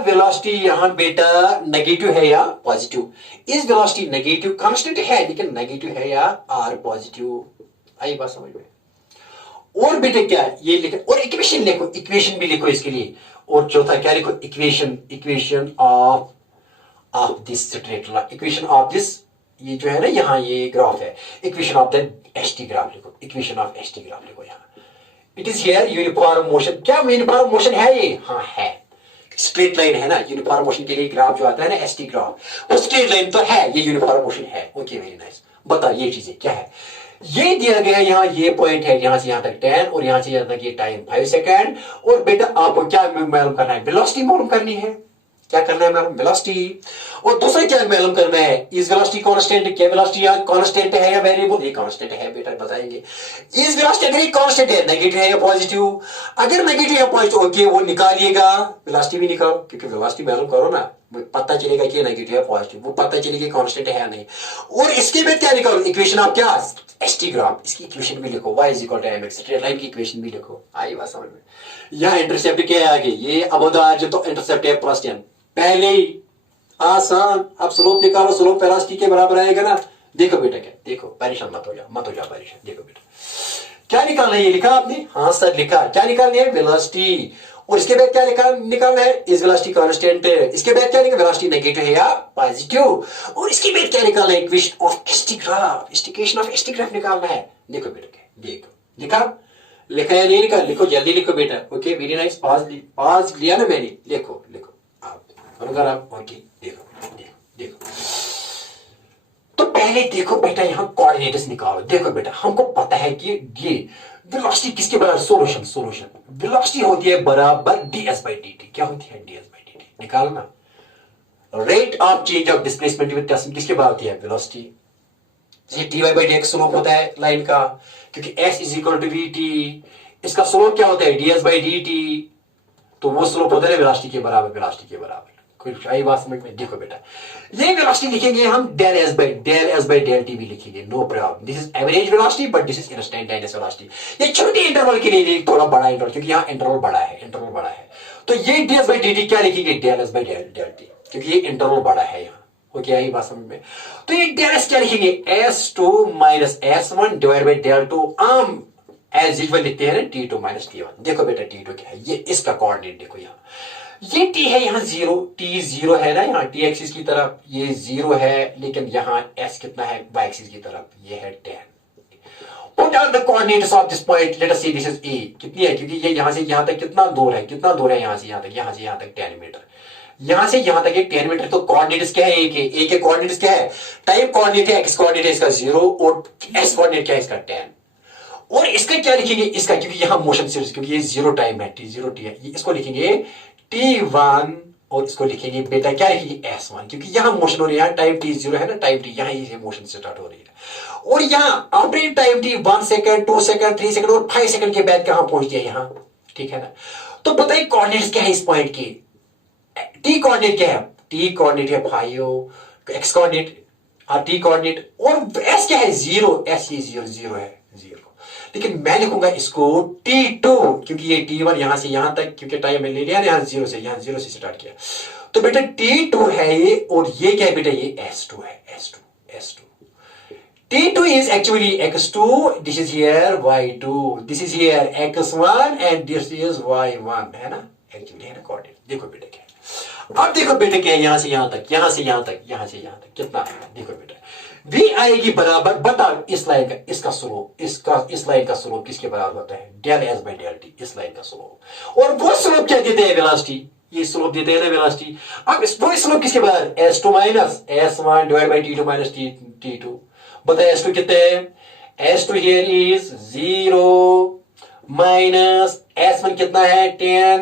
वेलोसिटी यहां बेटा नेगेटिव है या positive, is velocity negative constant है, लेकिन नेगेटिव है या आर पॉजिटिव, आई बात समझ में। और बेटे क्या ये लिखो, और इक्वेशन लिखो, इक्वेशन भी लिखो इसके लिए, और चौथा क्या लिखो, equation of this straight line, equation of this, ये जो है ना यहाँ ये ग्राफ है, equation of the ST graph लिखो, इक्वेशन ऑफ एसटी ग्राफ लिखो यहाँ। It is here uniform motion, क्या यूनिफॉर्म मोशन है ये, हाँ है, स्ट्रेट लाइन है ना, यूनिफॉर्म मोशन के लिए ग्राफ जो आता है ना एसटी ग्राफ, वो स्ट्रेट लाइन तो है, ये यूनिफॉर्म मोशन है। ओके वेरी नाइस, बता ये चीजें क्या है, ये दिया गया यहाँ, ये पॉइंट है यहां से यहां तक 10, और यहां से यहां तक ये टाइम 5 सेकेंड, और बेटा आपको क्या मालूम करना है, वेलोसिटी मालूम करनी है, क्या करना है मैडम, वेलोसिटी। और दूसरा क्या मालूम करना है, इज वेलोसिटी कांस्टेंट, क्या वेलोसिटी यहां कांस्टेंट है या वेरिएबल, ये कांस्टेंट है बेटा, बताएंगे। इज वेलोसिटी अगर ये कांस्टेंट है, नेगेटिव है या पॉजिटिव, अगर नेगेटिव या पॉजिटिव, ओके वो निकालिएगा, वेलोसिटी भी निकालो, क्योंकि वेलोसिटी मालूम करो ना, पता चलेगा कि नेगेटिव है पॉजिटिव, वो पता चलेगा कांस्टेंट है या नहीं। और इसके बाद क्या निकालो, इक्वेशन ऑफ क्या, एसटी ग्राफ, इसकी इक्वेशन भी लिखो, y is equal to mx, straight line की इक्वेशन भी लिखो, आई बात समझ में। यहां इंटरसेप्ट क्या है आगे, ये अब जो तो इंटरसेप्ट है +10, पहले ही आसान, अब स्लोप निकालो, स्लोप वेलोसिटी के बराबर आएगा ना, देखो बेटा क्या, देखो परेशान मत हो जाओ परेशान, देखो बेटा क्या निकालना है, ये लिखा आपने, हाँ सर लिखा, क्या निकालनी है, वेलोसिटी, और इसके बाद क्या निकालना है, इज वेलोसिटी कांस्टेंट, इसके बाद क्या निकालना, वेलोसिटी नेगेटिव है या पॉजिटिव, और इसके बाद क्या निकालना है, equation of ST graph, equation of ST graph निकालना है। देखो बेटा देखो, लिखा या नहीं लिखा, लिखो जल्दी लिखो बेटा, ओके वेरी नाइस, पास लिया ना मैंने, लिखो आप ओके, देखो तो पहले देखो बेटा यहाँ कोऑर्डिनेट्स निकालो। देखो बेटा हमको पता है कि ये वेलोसिटी किसके बराबर, सोल्यूशन वेलोसिटी होती है बराबर ds/dt, क्या होती है ds/dt, निकालना। Rate of change of displacement with time किसके बराबर होती है, वेलोसिटी, ये dy/dx स्लोप होता है लाइन का, क्योंकि s is equal to vt, इसका स्लोप क्या होता है ds/dt, तो वो स्लोप होता है वेलोसिटी के बराबर, कोई आई बात समझ में। देखो बेटा ये वेलोसिटी लिखेंगे हम del s by del t भी लिखेंगे, no problem, this is average velocity but this is instantaneous velocity. ये छोटे इंटरवल के लिए थोड़ा बड़ा इंटरवल, क्योंकि यहाँ इंटरवल बड़ा है, तो ये ds by dt क्या लिखेंगे, del s by del t, क्योंकि ये इंटरवल बड़ा है यहाँ, ओके आई बात समझ में। तो ये del s क्या लिखेंगे, s2 minus s1 divide by del 2, आम एज यूजुअल लिखते हैं ना t2 minus t1। देखो बेटा t2 क्या है, ये इसका कोऑर्डिनेट देखो यहाँ, ये t है यहाँ 0, t 0 है ना, यहाँ t एक्सिस की तरफ ये 0 है, लेकिन यहाँ s कितना है y एक्सिस की तरफ, ये है 10। What are the coordinates of this point? Let us say this is a, कितनी है, क्योंकि ये यहाँ से यहाँ तक कितना दूर है, यहाँ से यहाँ तक 10 मीटर, यहाँ से यहाँ तक एक 10 मीटर, तो कोऑर्डिनेट्स क्या है, a के कोऑर्डिनेट्स क्या है, टाइम कोऑर्डिनेट है, x कोऑर्डिनेट है इसका 0, और s कोऑर्डिनेट क्या है इसका 10, और इसका क्या लिखेंगे, इसका क्योंकि यहाँ मोशन सीरीज, क्योंकि ये 0 टाइम है, t0 t है, इसको लिखेंगे t1, और इसको लिखेंगे बेटा क्या लिखेंगे s1, क्योंकि यहाँ मोशन हो रही है, टाइम t0 है ना, टाइम t यहाँ से मोशन स्टार्ट हो रही है, और यहाँ after time t 1 second 2 second 3 second और 5 सेकंड के बाद कहां पहुंच गया यहाँ, ठीक है ना। तो बताइए कोऑर्डिनेट्स क्या है इस पॉइंट की, t कोऑर्डिनेट क्या है, t कोऑर्डिनेट है 5, x कोऑर्डिनेट t कोऑर्डिनेट, और s क्या है 0, s ये 0 है 0, लेकिन मैं लिखूंगा इसको t2, क्योंकि ये t1 यहां से यहां तक, क्योंकि टाइम में ले लिया ना यहाँ 0 से स्टार्ट किया, तो बेटा t2 है ये, और ये क्या है बेटा, ये s2 है, s2 t2 is actually x2, this is here y2, this is here x1 and this is y1, है ना, एक्चुअली है ना कोऑर्डिनेट। देखो बेटा क्या है, अब देखो बेटा क्या है, यहां से यहां तक, यहां से यहां तक कितना है, देखो बेटा v आएगी बराबर, बता इस लाइन का, इसका स्लोप, इस लाइन का स्लोप किसके बराबर होता है, del s by del t, इस लाइन का स्लोप, और वो स्लोप क्या देते हैं वेलोसिटी, ये स्लोप देते हैं ना वेलोसिटी। अब वो स्लोप किसके बराबर, s2 minus s1 divide by t2 minus t2। बताइए s2 कितने हैं, s2 here is 0 minus s1 कितना है 10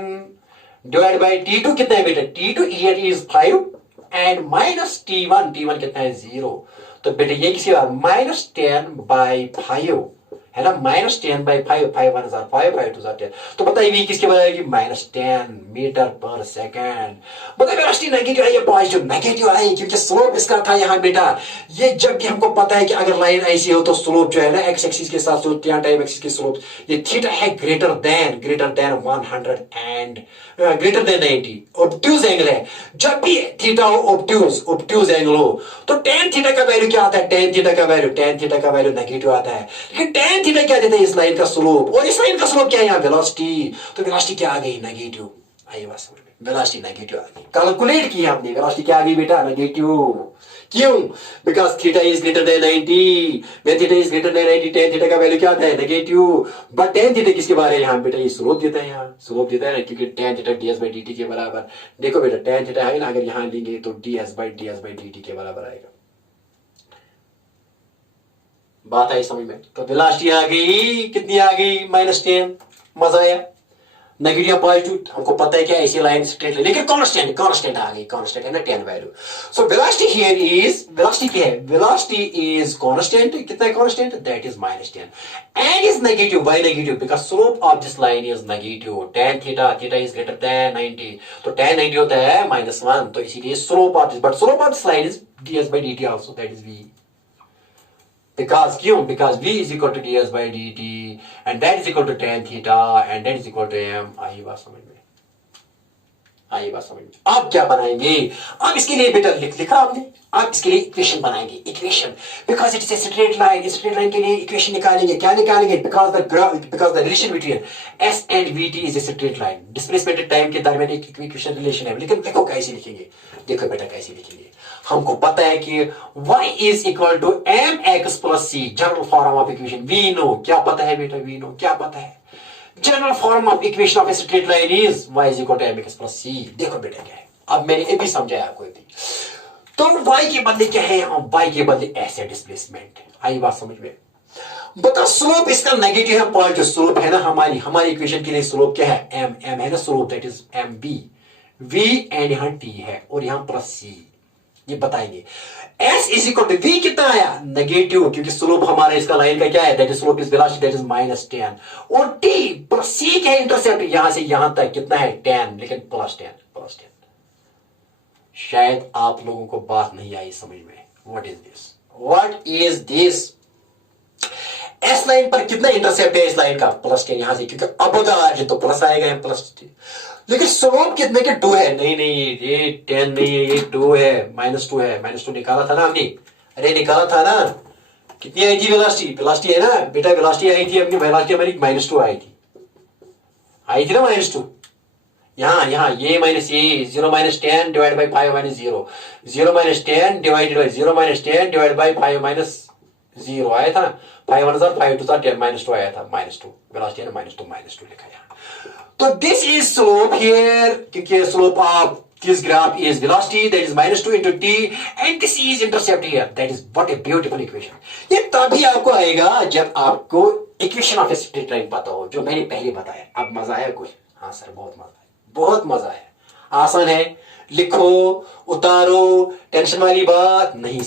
डिवाइड बाई t2 कितना है बेटा, t2 here is 5 and minus t1 कितना है 0। तो बेटा ये किसी बार -10/5 है ना, -10/5, 5 तो बताइए v किसके बराबर, -10 मीटर पर सेकेंड। बताइए वेलोसिटी नेगेटिव आई या पॉजिटिव, नेगेटिव आई, क्योंकि स्लोप इसका था यहाँ बेटा। ये जब भी हमको पता है कि अगर लाइन ऐसी हो तो स्लोप जो है ना एक्स एक्सिस के साथ टाइम एक्सिस की स्लोप, ये थीटा है greater than 100 and greater than 90, obtuse angle है। जब भी थीटा हो ऑब्ट्यूज एंगल हो तो tan थीटा का वैल्यू क्या आता है, tan थीटा का वैल्यू नेगेटिव आता है। लेकिन tan थीटा क्या देता है, इस लाइन का स्लोप, और इस लाइन का स्लोप क्या है यहाँ, वेलोसिटी। तो वेलोसिटी क्या आ गई, नेगेटिव। आइए बात समझ में, वेलोसिटी नेगेटिव आ गई, कैलकुलेट किया हमने, वेलोसिटी क्या आ गई बेटा, नेगेटिव। क्यों, because theta is greater than 90, when theta is greater than 90 tan theta का वैल्यू क्या आता है, नेगेटिव। बट tan थीटा किसके बारे में यहाँ बेटा, ये स्लोप देता है, यहाँ स्लोप देता है ना, क्योंकि tan थीटा ds/dt के बराबर। देखो बेटा tan थीटा है ना, अगर यहाँ लेंगे तो ds/dt के बराबर आएगा। बात आई समझ में, तो वेलोसिटी आ गई, कितनी आ गई, -10। मजा आया, नेगेटिव पॉजिटिव हमको पता है क्या, ऐसी लाइन स्ट्रेट लाइन, लेकिन कांस्टेंट आ गई, कांस्टेंट है ना 10 value. So velocity here is, velocity क्या है, वेलोसिटी इज कांस्टेंट, कितना है constant, that is -10 and is negative. Why negative, because slope of this line is negative. tan theta is greater than 90, तो tan 90 होता है -1, तो इसीलिए slope of this, but slope of this line is ds/dt also, that is v। Because क्यों, because v is equal to ds/dt and that is equal to tan theta and that is equal to m। आई बात समझ में, आई बात समझ में। अब क्या बनाएंगे, अब इसके लिए बेटा लिखा आपने, अब इसके लिए इक्वेशन बनाएंगे, equation, because it is a straight line, straight line के लिए इक्वेशन निकालेंगे। क्या निकालेंगे, because the relation between s and vt is a straight line, displacement time के दरमियान एक इक्वेशन रिलेशन है। लेकिन देखो कैसे लिखेंगे, देखो बेटा कैसे लिखेंगे। हमको पता है कि y is equal to mx plus c, general form of equation, we know, क्या पता है बेटा, वी नो, क्या पता है, general form of equation of a straight line is y is equal to mx plus c। देखो बेटा क्या है, अब मैंने ये भी समझाया आपको भी। तो y के बदले क्या है, यहाँ y के बदले ऐसे डिस्प्लेसमेंट। आई बात समझ में, बता स्लोप इसका नेगेटिव है, पॉजिटिव स्लोप है ना, हमारी इक्वेशन के लिए स्लोप क्या है, m है ना slope, that is mb, v and यहाँ t है और यहाँ प्लस c, ये बताएंगे। s is equal to v कितना आया, नेगेटिव, क्योंकि स्लोप हमारा इसका लाइन का क्या है, that is slope is velocity, that is -10, और t प्लस c क्या है, इंटरसेप्ट, यहां से यहां तक कितना है 10, लेकिन +10। शायद आप लोगों को बात नहीं आई समझ में, what is this. S line पर कितना इंटरसेप्ट है इस लाइन का, +10 यहां से, क्योंकि अब अगर तो प्लस आएगा +10, लेकिन स्लोप कितने के 2 है, नहीं ये 10 नहीं है, ये 2 है, -2 है, -2 निकाला था ना हमने, अरे निकाला था ना, कितनी आई थी वेलोसिटी है ना बेटा, वेलोसिटी आई थी अपनी, वेलोसिटी हमारी -2 आई थी ना -2, यहाँ ये माइनस ये 0 - 10 divide by 5 - 0, 0 - 10 divided by 0 - 10 divide by 5 - 0 आया था ना, 5 1 5 2 10 -2 आया था, -2 वेलोसिटी है ना, -2 लिखा यहाँ। तो दिस इज स्लोप हियर, क्योंकि slope of this graph is velocity, that is -2 into t and this is intercept here, that is what a beautiful equation। ये तभी आपको आएगा जब आपको equation of a straight line पता हो, जो मैंने पहले बताया। अब मजा आया कुछ, हाँ सर बहुत मजा है, आसान है, लिखो उतारो, टेंशन वाली बात नहीं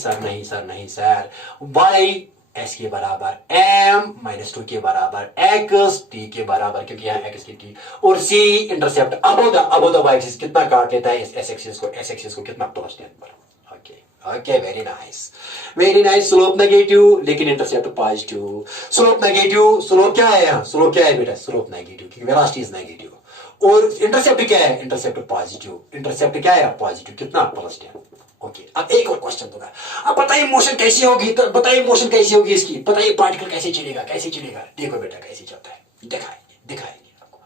सर। y s के बराबर, m -2 के बराबर, x t के बराबर, क्योंकि यहाँ x की t, और c intercept above the y axis कितना काट लेता है इस s एक्सिस को कितना, +10 पर। Okay very nice. Slope negative लेकिन intercept positive, slope negative, slope क्या है यहाँ, स्लोप क्या है बेटा, स्लोप नेगेटिव, क्योंकि वेलोसिटी इज नेगेटिव, और इंटरसेप्ट क्या है, इंटरसेप्ट पॉजिटिव, इंटरसेप्ट क्या है पॉजिटिव, कितना, +10। ओके, अब एक और क्वेश्चन दूंगा, अब बताइए मोशन कैसी होगी, तो बताइए मोशन कैसी होगी इसकी, बताइए पार्टिकल कैसे चलेगा, देखो बेटा कैसे चलता है, दिखाएंगे आपको।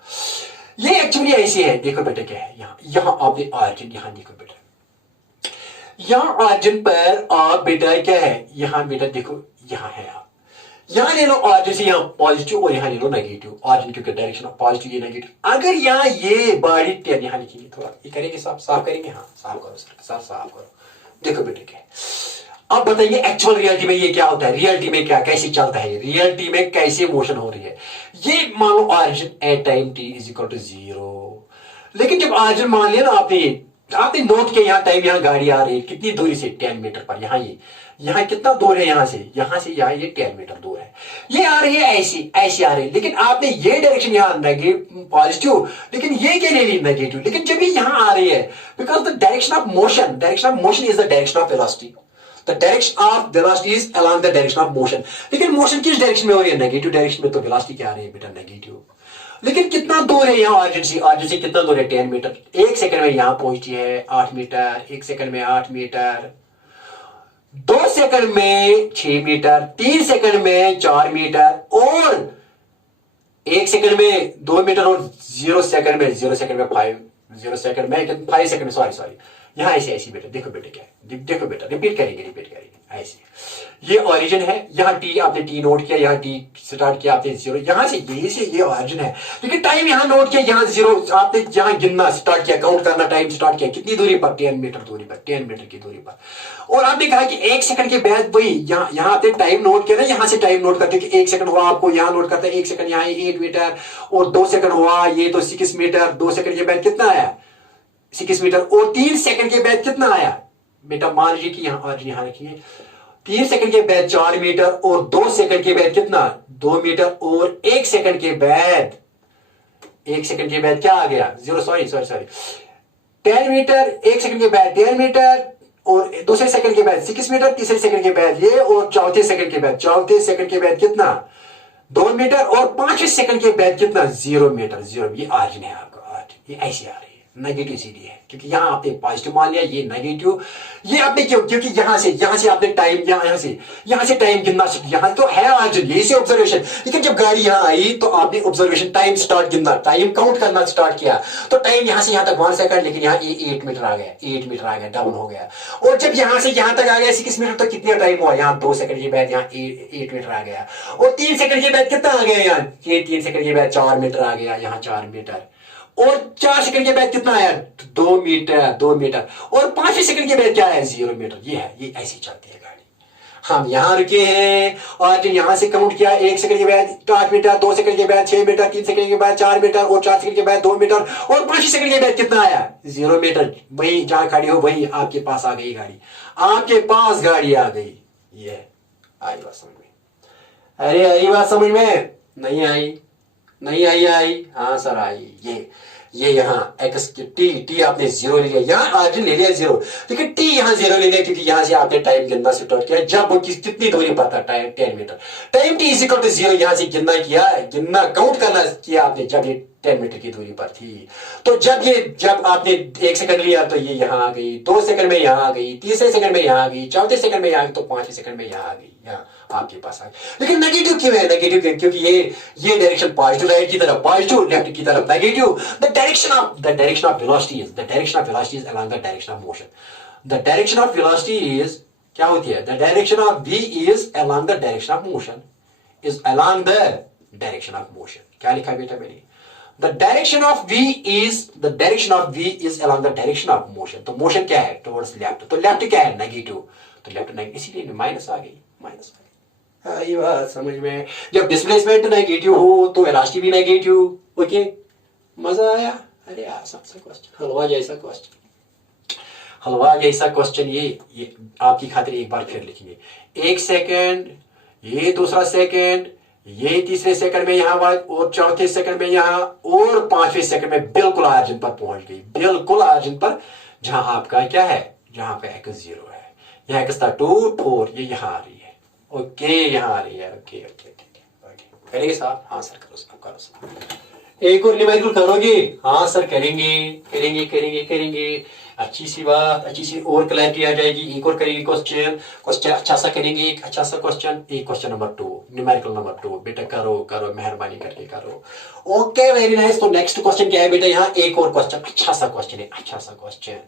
ये एक्चुअली ऐसे है, देखो बेटा क्या है, यहाँ आपने ऑरिजिन, यहाँ देखो बेटा, यहाँ ऑरिजिन पर आप बेटा क्या है, यहाँ बेटा देखो, यहाँ है आप, यहाँ ले लो ऑरिजिन से, यहाँ पॉजिटिव, और यहाँ ले लो नेगेटिव। ऑरिजिन क्योंकि डायरेक्शन ऑफ पॉजिटिव, ये नेगेटिव। अगर यहाँ ये बॉडी 10 यहाँ लिखेंगे, थोड़ा ये करेंगे, साफ करेंगे, हाँ साफ करो सर, साफ करो। देखो बेटे क्या, अब बताइए एक्चुअल रियलिटी में ये क्या होता है, रियलिटी में क्या कैसे चलता है, रियलिटी में कैसे मोशन हो रही है। ये मान लो origin at time t is equal to 0, लेकिन जब ऑरिजिन मान लिया ना आपने नोट किया, यहाँ टाइम, यहाँ गाड़ी आ रही है कितनी दूरी से, 10 मीटर पर। यहाँ कितना दूर है, यहाँ से यहाँ ये 10 मीटर दूर है। ये आ रही है ऐसी आ रही है, लेकिन आपने ये डायरेक्शन यहाँ नेगेटिव पॉजिटिव, लेकिन ये क्या ले ली नेगेटिव। लेकिन जब ये यहाँ आ रही है, because the direction of motion is the direction of velocity, the direction of velocity is along the direction of motion. लेकिन मोशन किस डायरेक्शन में हो रही है, नेगेटिव डायरेक्शन में, तो वेलोसिटी क्या आ रही है बेटा, नेगेटिव। लेकिन कितना दूर है यहाँ ऑरिजिन से कितना दूर है, 10 मीटर। 1 सेकंड में यहाँ पहुंचती है 8 मीटर, 1 सेकंड में 8 मीटर, 2 सेकंड में 6 मीटर, 3 सेकंड में 4 मीटर, और 1 सेकंड में 2 मीटर, और 0 सेकंड में 5 सेकंड में सॉरी यहाँ ऐसी बेटा, देखो बेटे क्या है, देखो बेटा, रिपीट करेंगे ऐसे। ये ओरिजिन है, यहाँ टी आपने टी नोट किया, यहाँ टी स्टार्ट किया आपने 0, यहाँ से ये ओरिजिन है, लेकिन टाइम यहाँ नोट किया, यहाँ 0 आपने यहाँ गिनना स्टार्ट किया, काउंट करना टाइम स्टार्ट किया, कितनी दूरी पर, 10 मीटर दूरी पर, 10 मीटर की दूरी पर। और आपने कहा कि 1 सेकंड के बाद वही यहाँ आपने टाइम नोट किया ना, यहाँ से टाइम नोट करते कि 1 सेकंड हुआ, आपको यहाँ नोट करते 1 सेकंड, यहाँ 8 मीटर, और 2 सेकंड हुआ ये तो 6 मीटर, 2 सेकंड के बाद कितना आया, 6 मीटर, और 3 सेकंड के बाद कितना आया बेटा, मान लीजिए कि यहाँ रखिए, 3 सेकंड के बाद 4 मीटर, और 2 सेकंड के बाद कितना, 2 मीटर, और 1 सेकंड के बाद क्या आ गया, 0, सॉरी 10 मीटर, 1 सेकंड के बाद 10 मीटर, और दूसरे सेकंड के बाद 6 मीटर, तीसरे सेकंड के बाद ये, और चौथे सेकंड के बाद कितना, 2 मीटर, और 5वें सेकंड के बाद कितना, 0 मीटर, 0। ये ऑरिजिन है आपका, ये ऐसे आ रही है, नेगेटिव सीधी है, क्योंकि यहाँ आपने पॉजिटिव मान लिया, ये नेगेटिव। ये आपने क्यों, क्योंकि यहाँ से आपने टाइम, यहाँ से टाइम गिनना, यहाँ तो है ऑरिजिन, यही से ऑब्जर्वेशन। लेकिन जब गाड़ी यहाँ आई तो आपने ऑब्जर्वेशन टाइम स्टार्ट गिनना, टाइम काउंट करना स्टार्ट किया, तो टाइम यहाँ से यहाँ तक 1 सेकंड, लेकिन यहाँ ये 8 मीटर आ गया, डाउन हो गया। और जब यहाँ से यहाँ तक आ गया 6 मीटर, तो कितना टाइम हुआ, यहाँ 2 सेकंड के बाद यहाँ 8 मीटर आ गया, और 3 सेकंड के बाद कितना आ गया, यहाँ ये 3 सेकंड के बाद 4 मीटर आ गया, यहाँ 4 मीटर, और 4 सेकंड के बाद कितना आया, 2 मीटर, और 5 सेकंड के बाद क्या है, 0 मीटर। ये ऐसी चलती है गाड़ी। हम यहां रुके हैं, और यहां से काउंट किया, 1 सेकंड के बाद 8 मीटर, 2 सेकंड के बाद 6 मीटर, 3 सेकंड के बाद 4 मीटर, और 4 सेकंड के बाद 2 मीटर, और 5 सेकंड के बाद कितना आया, 0 मीटर। वही जहां खड़ी हो वही आपके पास आ गई गाड़ी, आपके पास गाड़ी आ गई। ये आई बात समझ में? अरे आई बात समझ में? नहीं आई? हाँ सर आई। ये यहाँ एक्स टी आपने 0 ले लिया, यहाँ ऑरिजिन ले लिया 0, लेकिन टी यहाँ 0 ले लिया, क्योंकि यहाँ से आपने टाइम गिनना स्टार्ट किया जब वो कितनी दूरी पर था, time 10 metre. Time t is equal to 0, यहाँ से गिनना काउंट करना किया आपने जब ये 10 मीटर की दूरी पर थी। तो जब आपने 1 सेकंड लिया तो ये यहाँ आ गई, 2 सेकंड में यहाँ आ गई, तीसरे सेकंड में यहाँ आ गई, चौथे सेकंड में यहाँ आ गई, तो 5वें सेकंड में यहाँ आ गई, यहाँ आपके पास आ गई। लेकिन नेगेटिव क्यों है? नेगेटिव क्योंकि ये डायरेक्शन पॉजिटिव राइट की तरफ पॉजिटिव, लेफ्ट की तरफ negative. The direction of velocity is along the direction of motion. The direction of velocity is क्या होती है? The direction of v is along the direction of motion, is along the direction of motion. क्या लिखा बेटा मैंने? The direction of v is along the direction of motion। तो मोशन क्या है? towards left। तो लेफ्ट क्या है? नेगेटिव। तो लेफ्ट नेगेटिव, इसीलिए माइनस आ गई। ये बात समझ में? जब डिस्प्लेसमेंट नेगेटिव हो तो वेलोसिटी भी नेगेटिव। ओके, मजा आया? अरे आसान सा क्वेश्चन, हलवा जैसा क्वेश्चन। ये आपकी खातिर एक बार फिर लिखेंगे। 1 सेकेंड, ये दूसरा सेकेंड, ये तीसरे सेकंड में यहाँ बात, और चौथे सेकंड में यहाँ, और 5वें सेकंड में बिल्कुल ऑरिजिन पर पहुंच गई, बिल्कुल ऑरिजिन पर, जहां आपका क्या है, जहां पे x 0 है। यहाँ x था 2 4, ये यहाँ आ रही है। ओके, यहाँ आ रही है। ओके करेंगे साहब? हाँ सर करो सर। एक और न्यूमेरिकल करोगे? हाँ सर करेंगे। अच्छी सी और क्लैरिटी आ जाएगी। एक और करेंगे क्वेश्चन अच्छा सा करेंगे, एक अच्छा सा क्वेश्चन। एक क्वेश्चन नंबर 2, न्यूमेरिकल नंबर 2। बेटा करो मेहरबानी करके करो। Okay, very nice. तो नेक्स्ट क्वेश्चन क्या है बेटा? यहाँ एक और क्वेश्चन, अच्छा सा क्वेश्चन है।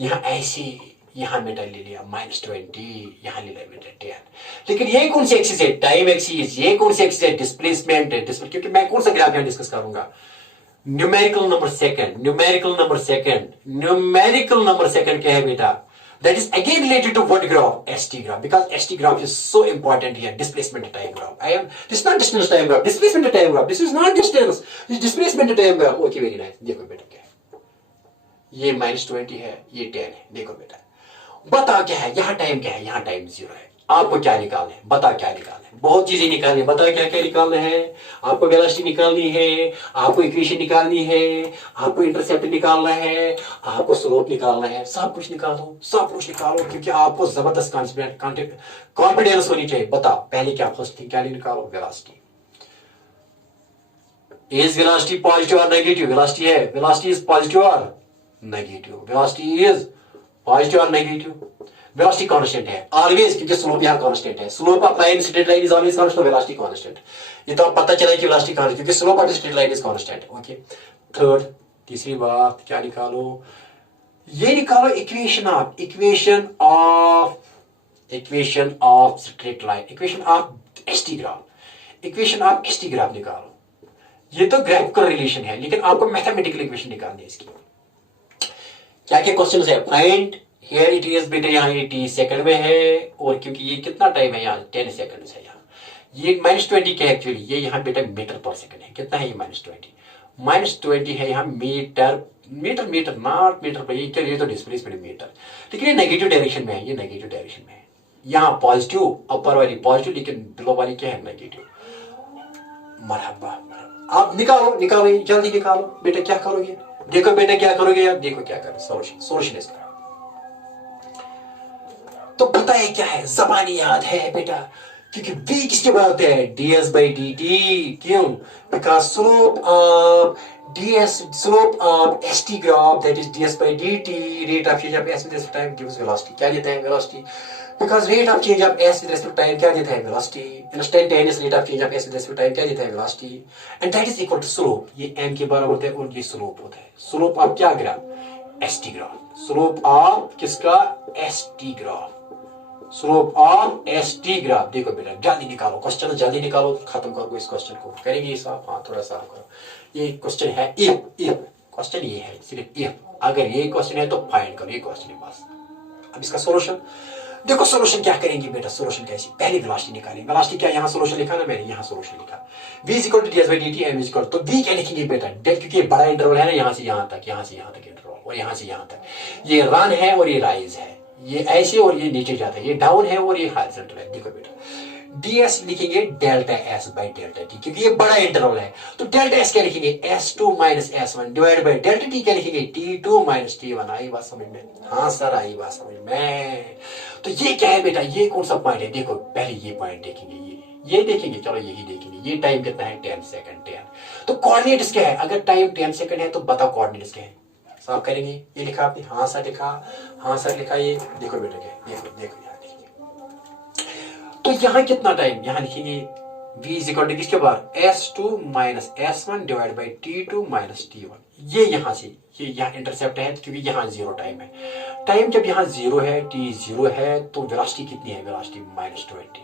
यहाँ ऐसी यहाँ बेटा ले लिया -20, यहाँ ले लिया बेटा 10। लेकिन ये कौन सी एक्सिस है? Time axis. ये कौन सी एक्सिस है? डिस्प्लेसमेंट है। क्योंकि मैं कौन सा ग्राफ यहाँ डिस्कस करूंगा? Numerical number second. Numerical number second. Numerical number second क्या है बेटा? That is again related to what graph? ST graph, because ST graph is so important here. Displacement time graph. This is not distance time graph. Displacement time graph. This is not distance. This is displacement time graph. Okay, very nice. देखो बेटा क्या है? ये -20 है, ये 10 है। देखो बेटा, बता क्या है? यहाँ टाइम क्या है? यहाँ टाइम 0 है। आपको क्या निकालना है? बता क्या निकालना है? बहुत चीजें निकालनी है। बता क्या क्या निकालना है? आपको वेलोसिटी निकालनी है, आपको इक्वेशन निकालनी है, आपको इंटरसेप्ट निकालना है, आपको स्लोप निकालना है। सब कुछ निकालो, सब कुछ निकालो, क्योंकि आपको जबरदस्त कॉन्फिडेंस होनी चाहिए। बता पहले क्या फर्स्ट थिंग क्या निकालो? वेलोसिटी। इज वेलोसिटी पॉजिटिव और नेगेटिव? वेलोसिटी है, वेलोसिटी इज पॉजिटिव और नेगेटिव। वेलोसिटी इज पॉजिटिव और नेगेटिव। वेलोसिटी कांस्टेंट है ऑलवेज, क्योंकि स्लोप यहाँ कांस्टेंट है। Slope of line straight line is always constant, velocity constant. ये तो पता चला कि वेलोसिटी कांस्टेंट, क्योंकि slope of straight line is constant. Okay, third, तीसरी बात क्या निकालो? ये निकालो equation of straight line, equation of ST graph. Equation of ST graph निकालो। ये तो ग्राफिकल रिलेशन है, लेकिन आपको मैथमेटिकल इक्वेशन निकालनी है इसकी। क्या क्या क्वेश्चन है? फाइंड हियर इट इज बेटा, यहाँ ये t सेकंड में है, और क्योंकि ये कितना टाइम है? यहाँ 10 सेकंड है। यहाँ ये -20 क्या है एक्चुअली? ये यहाँ बेटा मीटर पर सेकंड है। कितना है ये? -20 है यहाँ मीटर नॉट मीटर पर। ये तो डिस्प्लेसमेंट मीटर, लेकिन ये नेगेटिव डायरेक्शन में है। ये नेगेटिव डायरेक्शन में है। यहाँ पॉजिटिव, अपर वाली पॉजिटिव, लेकिन बिलो वाली क्या है? नेगेटिव। मरहबा, आप निकालो जल्दी निकालो बेटा। क्या करोगे? देखो बेटा क्या करोगे आप? देखो क्या करो, सोल्यूशन इसका। तो पता है क्या है? जबानी याद है बेटा, क्योंकि v किसके बराबर है? ds/dt। क्यों? Because slope of st graph, that is ds/dt, rate of change of s with respect time gives velocity. क्या देता है? Velocity. Because rate of change of s with respect time क्या देता है? Velocity. Instantaneous rate of change of s with respect time क्या देता है? Velocity. And that is equal to slope. ये m के बराबर होता है और ये स्लोप होता है। स्लोप ऑफ क्या graph? st graph. Slope of किसका? st graph. Slope of ST graph. देखो बेटा जल्दी निकालो, क्वेश्चन जल्दी निकालो, खत्म करो इस क्वेश्चन को। करेंगे साफ? हाँ, थोड़ा साफ करो। ये क्वेश्चन है इफ क्वेश्चन ये है, सिर्फ इफ। अगर ये क्वेश्चन है तो फाइंड करो, ये क्वेश्चन है बस। अब इसका सोल्यूशन देखो। सोल्यूशन क्या करेंगे बेटा? सोल्यूशन कैसे? पहले वेलोसिटी निकालेंगे। वेलोसिटी क्या? यहाँ सोल्यूशन लिखा ना मैंने, यहाँ सोल्यूशन लिखा v equal to ds/dt, m equal. तो v क्या लिखेंगे बेटा? डेल, क्योंकि बड़ा इंटरवल है ना, यहाँ से यहाँ तक, यहाँ से यहाँ तक इंटरवल, और यहाँ से यहाँ तक। ये रन है और ये राइज है। ये ऐसे और ये नीचे जाता है। ये डाउन है और ये हॉरिजॉन्टल है। देखो बेटा ds लिखेंगे delta s by delta t, क्योंकि ये बड़ा इंटरवल है। तो डेल्टा s क्या लिखेंगे? s2 minus s1 divide by delta t क्या लिखेंगे? t2 minus t1। आई बात समझ में? हाँ सर, आई बात समझ में। तो ये क्या है बेटा? ये कौन सा पॉइंट है? देखो पहले ये पॉइंट देखेंगे, ये देखेंगे। चलो यही देखेंगे। ये टाइम कितना है? 10 सेकंड। 10। तो कोऑर्डिनेट्स क्या है? अगर टाइम 10 सेकंड है तो बताओ कोऑर्डिनेट्स क्या है? साफ करेंगे। ये लिखा आपने? हाँ सर लिखा, हाँ सर लिखा। ये देखो बेटा क्या है? देखो यहाँ लिखिए। तो यहाँ कितना टाइम? यहाँ लिखेंगे v इज इक्वल टू किसके बार? s2 minus s1 divide by t2 minus t1। ये यहाँ से ये यहाँ इंटरसेप्ट है, क्योंकि यहाँ 0 टाइम है। टाइम जब यहाँ 0 है, t 0 है, तो वेलोसिटी कितनी है? वेलोसिटी -20।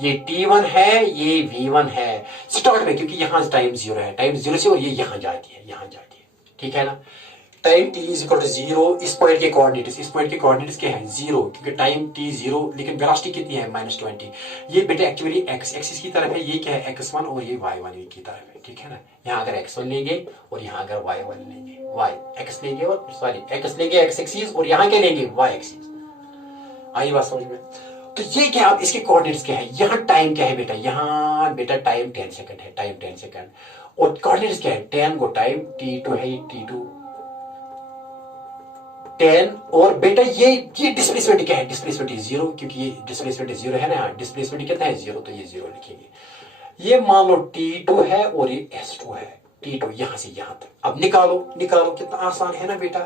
ये t1 है, ये v1 है स्टार्ट में, क्योंकि यहाँ टाइम 0 है। टाइम 0 से और ये यहाँ जाती है, यहाँ जाती है। ठीक है ना? Time t is equal to 0। इस पॉइंट के कोऑर्डिनेट्स क्या है? 0, क्योंकि टाइम t 0, लेकिन वेलोसिटी कितनी है? -20। ये बेटा एक्चुअली x एक्सिस की तरफ है। ये क्या है? x1 और ये y1 की तरफ है। ठीक है ना? यहाँ अगर x1 लेंगे और यहाँ अगर y1 लेंगे, x लेंगे और x लेंगे x एक्सिस, और यहाँ क्या लेंगे? y axis. आई बात समझ में? तो ये क्या? अब इसके कोऑर्डिनेट्स क्या है? यहाँ टाइम क्या है बेटा? यहाँ बेटा टाइम 10 सेकंड है। Time 10 second. और कोऑर्डिनेट्स क्या है? 10 को टाइम t2 है, t2 10। और बेटा ये डिस्प्लेसमेंट क्या है? डिस्प्लेसमेंट इज 0, क्योंकि ये डिस्प्लेसमेंट 0 है ना। डिस्प्लेसमेंट कितना है? 0, तो ये 0 लिखेंगे। ये मान लो t2 है और ये s2 है। t2 यहाँ से यहाँ तक। अब निकालो। कितना आसान है ना बेटा?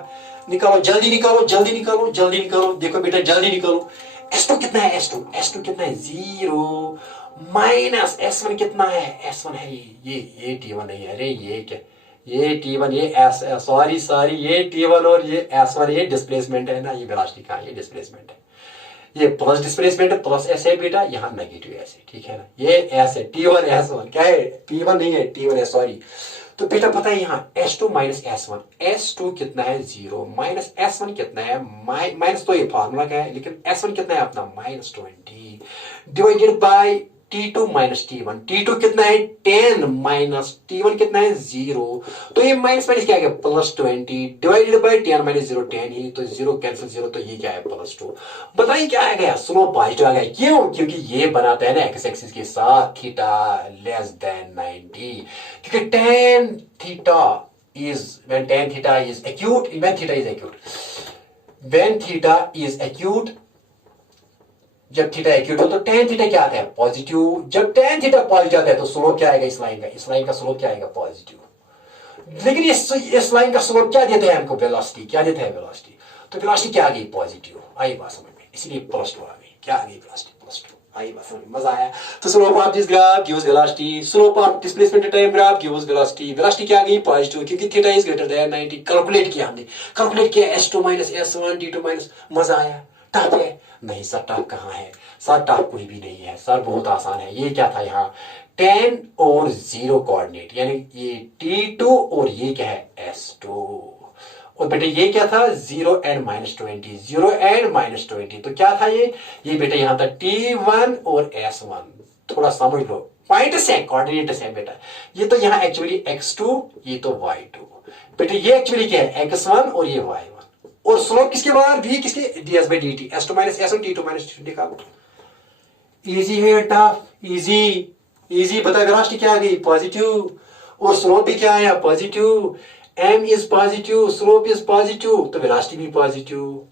निकालो, जल्दी निकालो। देखो बेटा जल्दी निकालो। s2 कितना है? s2 कितना है? 0 माइनस s1 कितना है? s1 है ये t1 नहीं है। अरे ये क्या? ये T1 ये एस सॉरी ये T1 और ये S1 ये डिस्प्लेसमेंट है ना, ये वेलोसिटी का ये डिस्प्लेसमेंट है, ये प्लस डिस्प्लेसमेंट है, प्लस एस है बेटा, यहाँ नेगेटिव एस है, ठीक है ना, ये एस है T1 S1 क्या है, T1 नहीं है T1 है सॉरी। तो बेटा पता है यहाँ S2 माइनस S1, S2 कितना है 0 माइनस S1 कितना है माइनस, तो ये फार्मूला क्या है, लेकिन S1 कितना है अपना -20 divided by T2 minus T1, T2 कितना है 10 माइनस T1 कितना है 0, तो ये माइनस माइनस क्या आ गया +20 डिवाइडेड बाय 10 माइनस 0 10 ही, तो 0 कैंसिल 0, तो ये क्या है +2। बताइए क्या आ गया, स्लोप पॉजिटिव आ गया, क्यों, क्योंकि ये बनाता है ना एक्स एक्सिस के साथ थीटा लेस देन 90, क्योंकि tan theta is when tan theta is acute, when theta is acute, जब थीटा एक्यूट हो तो tan थीटा क्या आता है पॉजिटिव, जब tan थीटा पॉजिटिव आता है तो स्लोप क्या आएगा इस लाइन का स्लोप क्या आएगा पॉजिटिव। लेकिन इस लाइन का स्लोप क्या देता है हमको, वेलोसिटी क्या देता है वेलोसिटी, तो वेलोसिटी क्या आ गई पॉजिटिव, आई बात समझ में, इसलिए +2 आ गई, क्या आ गई वेलोसिटी +2, आई बात समझ में, मजा आया। तो slope of this graph gives velocity, slope of displacement time graph gives velocity, velocity क्या आ गई पॉजिटिव, क्योंकि theta is greater than 90, calculate किया हमने, कैलकुलेट किया S2 minus S1 T2 minus, मजा आया। टफ है नहीं सर, टफ कहाँ है सर, टफ कोई भी नहीं है सर, बहुत आसान है। ये क्या था यहाँ 10 और 0 कोऑर्डिनेट, यानी ये T2 और ये क्या है S2, और बेटे ये क्या था 0 एंड -20, 0 एंड -20, तो क्या था ये बेटा यहाँ था T1 और S1, थोड़ा समझ लो पॉइंट से कोऑर्डिनेट से बेटा, ये तो यहाँ एक्चुअली x2 ये तो y2, बेटे ये एक्चुअली क्या है x1 और ये y1, और स्लोप किसके बाहर v किसके ds by dt, S2 minus S1 T2 minus T2 निकालो। इजी है टफ, इजी बता, वेलोसिटी क्या आ गई पॉजिटिव, और स्लोप भी क्या आया positive, m is positive slope is positive, तो वेलोसिटी भी पॉजिटिव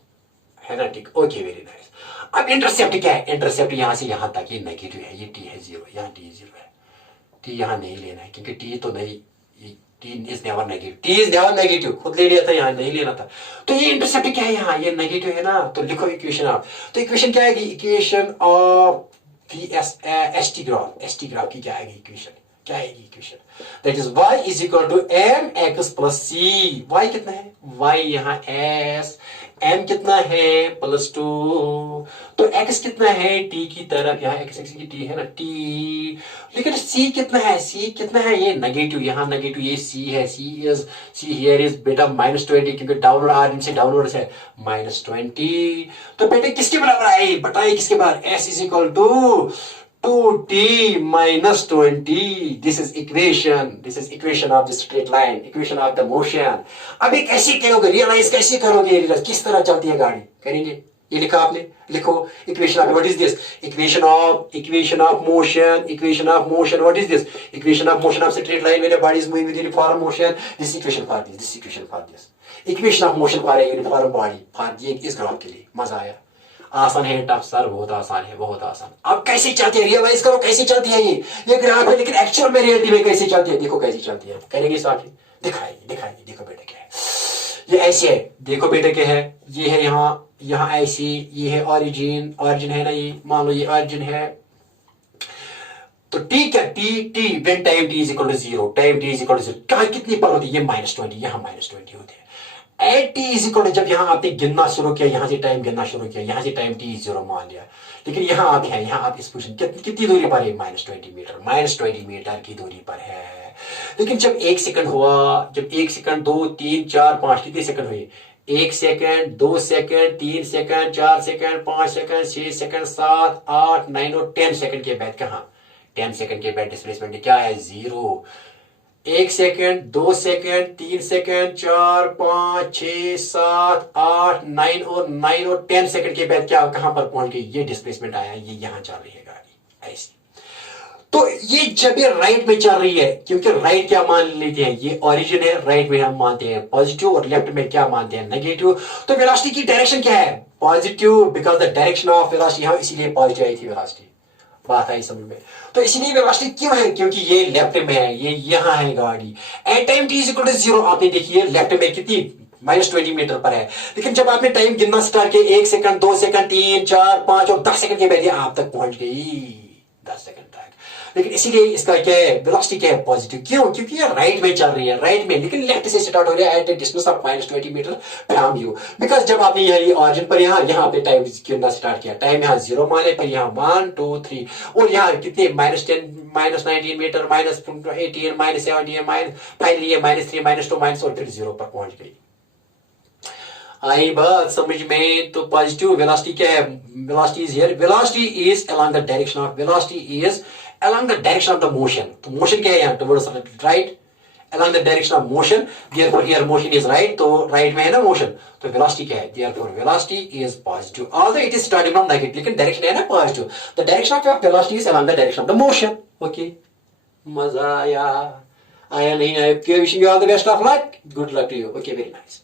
है ना, ठीक, ओके वेरी नाइस। अब इंटरसेप्ट क्या है, इंटरसेप्ट यहां से यहां तक ये नेगेटिव है, ये t है 0, यहाँ t 0 है, t यहां नहीं लेना है क्योंकि t तो नहीं, T is never negative, खुद ले लिया था यहाँ नहीं लेना था। तो ये इंटरसेप्ट क्या है यहाँ, ये नेगेटिव है ना, तो लिखो इक्वेशन ऑफ, तो इक्वेशन क्या आएगी, इक्वेशन ऑफ ST ग्राफ की क्या आएगी इक्वेशन, क्या आएगी equation, that is y is equal to mx plus c, y कितना है y यहाँ s, m कितना है +2, तो x कितना है t की तरफ, यहाँ x की t है ना t, लेकिन c कितना है ये नेगेटिव, यहाँ नेगेटिव, ये c है, c हियर इज बेटा -20, क्योंकि डाउनवर्ड ऑरिजिन से डाउनवर्ड है -20, तो बेटे किसके बराबर आए बताइए किसके बराबर, s is equal to 2t minus 20, this is equation of the straight line, equation of the motion। अब ये कैसे करोगे, रियलाइज कैसे करोगे, किस तरह चलती है गाड़ी, करेंगे, ये लिखा आपने, लिखो equation of, what is this, equation of motion, what is this, equation of motion of straight line when a body is moving with uniform motion, this equation for this, equation of motion for a uniform body, for ये इस ग्राफ के लिए, मजा आया, आसान है टफ सर, बहुत आसान है, बहुत आसान। अब कैसे चलती है, रियलाइज करो कैसे चलती है ये ग्राफ है, लेकिन एक्चुअल में रियलिटी में कैसे चलती है, देखो कैसे चलती है, करेंगे साथ ही, दिखाइए, देखो बेटा क्या है, ये ऐसे है, देखो बेटा क्या है, ये है यहाँ ऐसी, ये है ऑरिजिन है ना, ये मान लो ये ऑरिजिन है, तो t क्या t when time t is equal to 0, time t is equal to 0 क्या कितनी पर होती है, ये -20, यहाँ -20 होते हैं, एट टी इज इक्वल, जब यहाँ आपने गिनना शुरू किया, यहाँ से टाइम गिनना शुरू किया, यहाँ से टाइम t 0 मान लिया, लेकिन यहाँ आप हैं, यहाँ आप इस पोजीशन कितनी दूरी पर है, -20 मीटर की दूरी पर है, लेकिन जब 1 सेकंड हुआ, जब 1 सेकंड 2 3 4 5 कितने सेकंड हुए, 1 second 2 second 3 second 4 second 5 second 6 second 7 8 9 और 10 सेकंड के बाद कहाँ, 10 सेकंड के बाद डिस्प्लेसमेंट क्या है 0, 1 सेकंड 2 सेकंड 3 सेकंड 4 5 6 7 8 9 और 10 सेकंड के बाद क्या कहां पर पहुंच गई, ये डिस्प्लेसमेंट आया, ये यहां चल रही है गाड़ी ऐसी। तो ये जब ये राइट में चल रही है, क्योंकि राइट क्या मान लेते हैं, ये ओरिजिन है, राइट में हम मानते हैं पॉजिटिव और लेफ्ट में क्या मानते हैं नेगेटिव, तो वेलोसिटी की डायरेक्शन क्या है positive, because the direction of velocity यहां इसीलिए पॉजिटिव आई थी वेलोसिटी, बात आई समझ में। तो इसलिए वेलोसिटी क्यों है, क्योंकि ये लेफ्ट में है, ये यहां है गाड़ी, at time t is equal to 0 आपने देखिए लेफ्ट में कितनी -20 मीटर पर है, लेकिन जब आपने टाइम गिनना स्टार्ट किया 1 सेकंड 2 सेकंड 3 4 5 और 10 सेकंड के बाद आप तक पहुंच गई, 10 सेकंड ट्रैक। लेकिन इसीलिए इसका क्या है, वेलोसिटी क्या है, पॉजिटिव। क्यों? क्योंकि ये राइट में चल रही है, राइट में, लेकिन लेफ्ट से स्टार्ट हो रहा है at a distance of -20 metre from you. Because जब आपने ये ऑरिजिन पर यहाँ पे टाइम गिनना स्टार्ट किया, टाइम यहाँ 0 माने, फिर यहाँ 1 2 3, और यहाँ कितने -10 -19 मीटर, -18 -17 फाइनली ये -3 -2 और फिर 0 पर पहुंच गई। आई बात समझ में? तो पॉजिटिव वेलोसिटी क्या है? Velocity is here, velocity is along the direction of, velocity is along the direction of the motion. तो मोशन क्या है यहाँ? Towards right, along the direction of motion, therefore here motion is right, तो right में है ना motion, तो velocity क्या है? Therefore velocity is positive, although it is starting from negative, लेकिन direction है ना positive, the direction of your velocity is along the direction of the motion. Okay, मजा आया नहीं आया? Wishing you all the best of luck, good luck to you. Okay, very nice.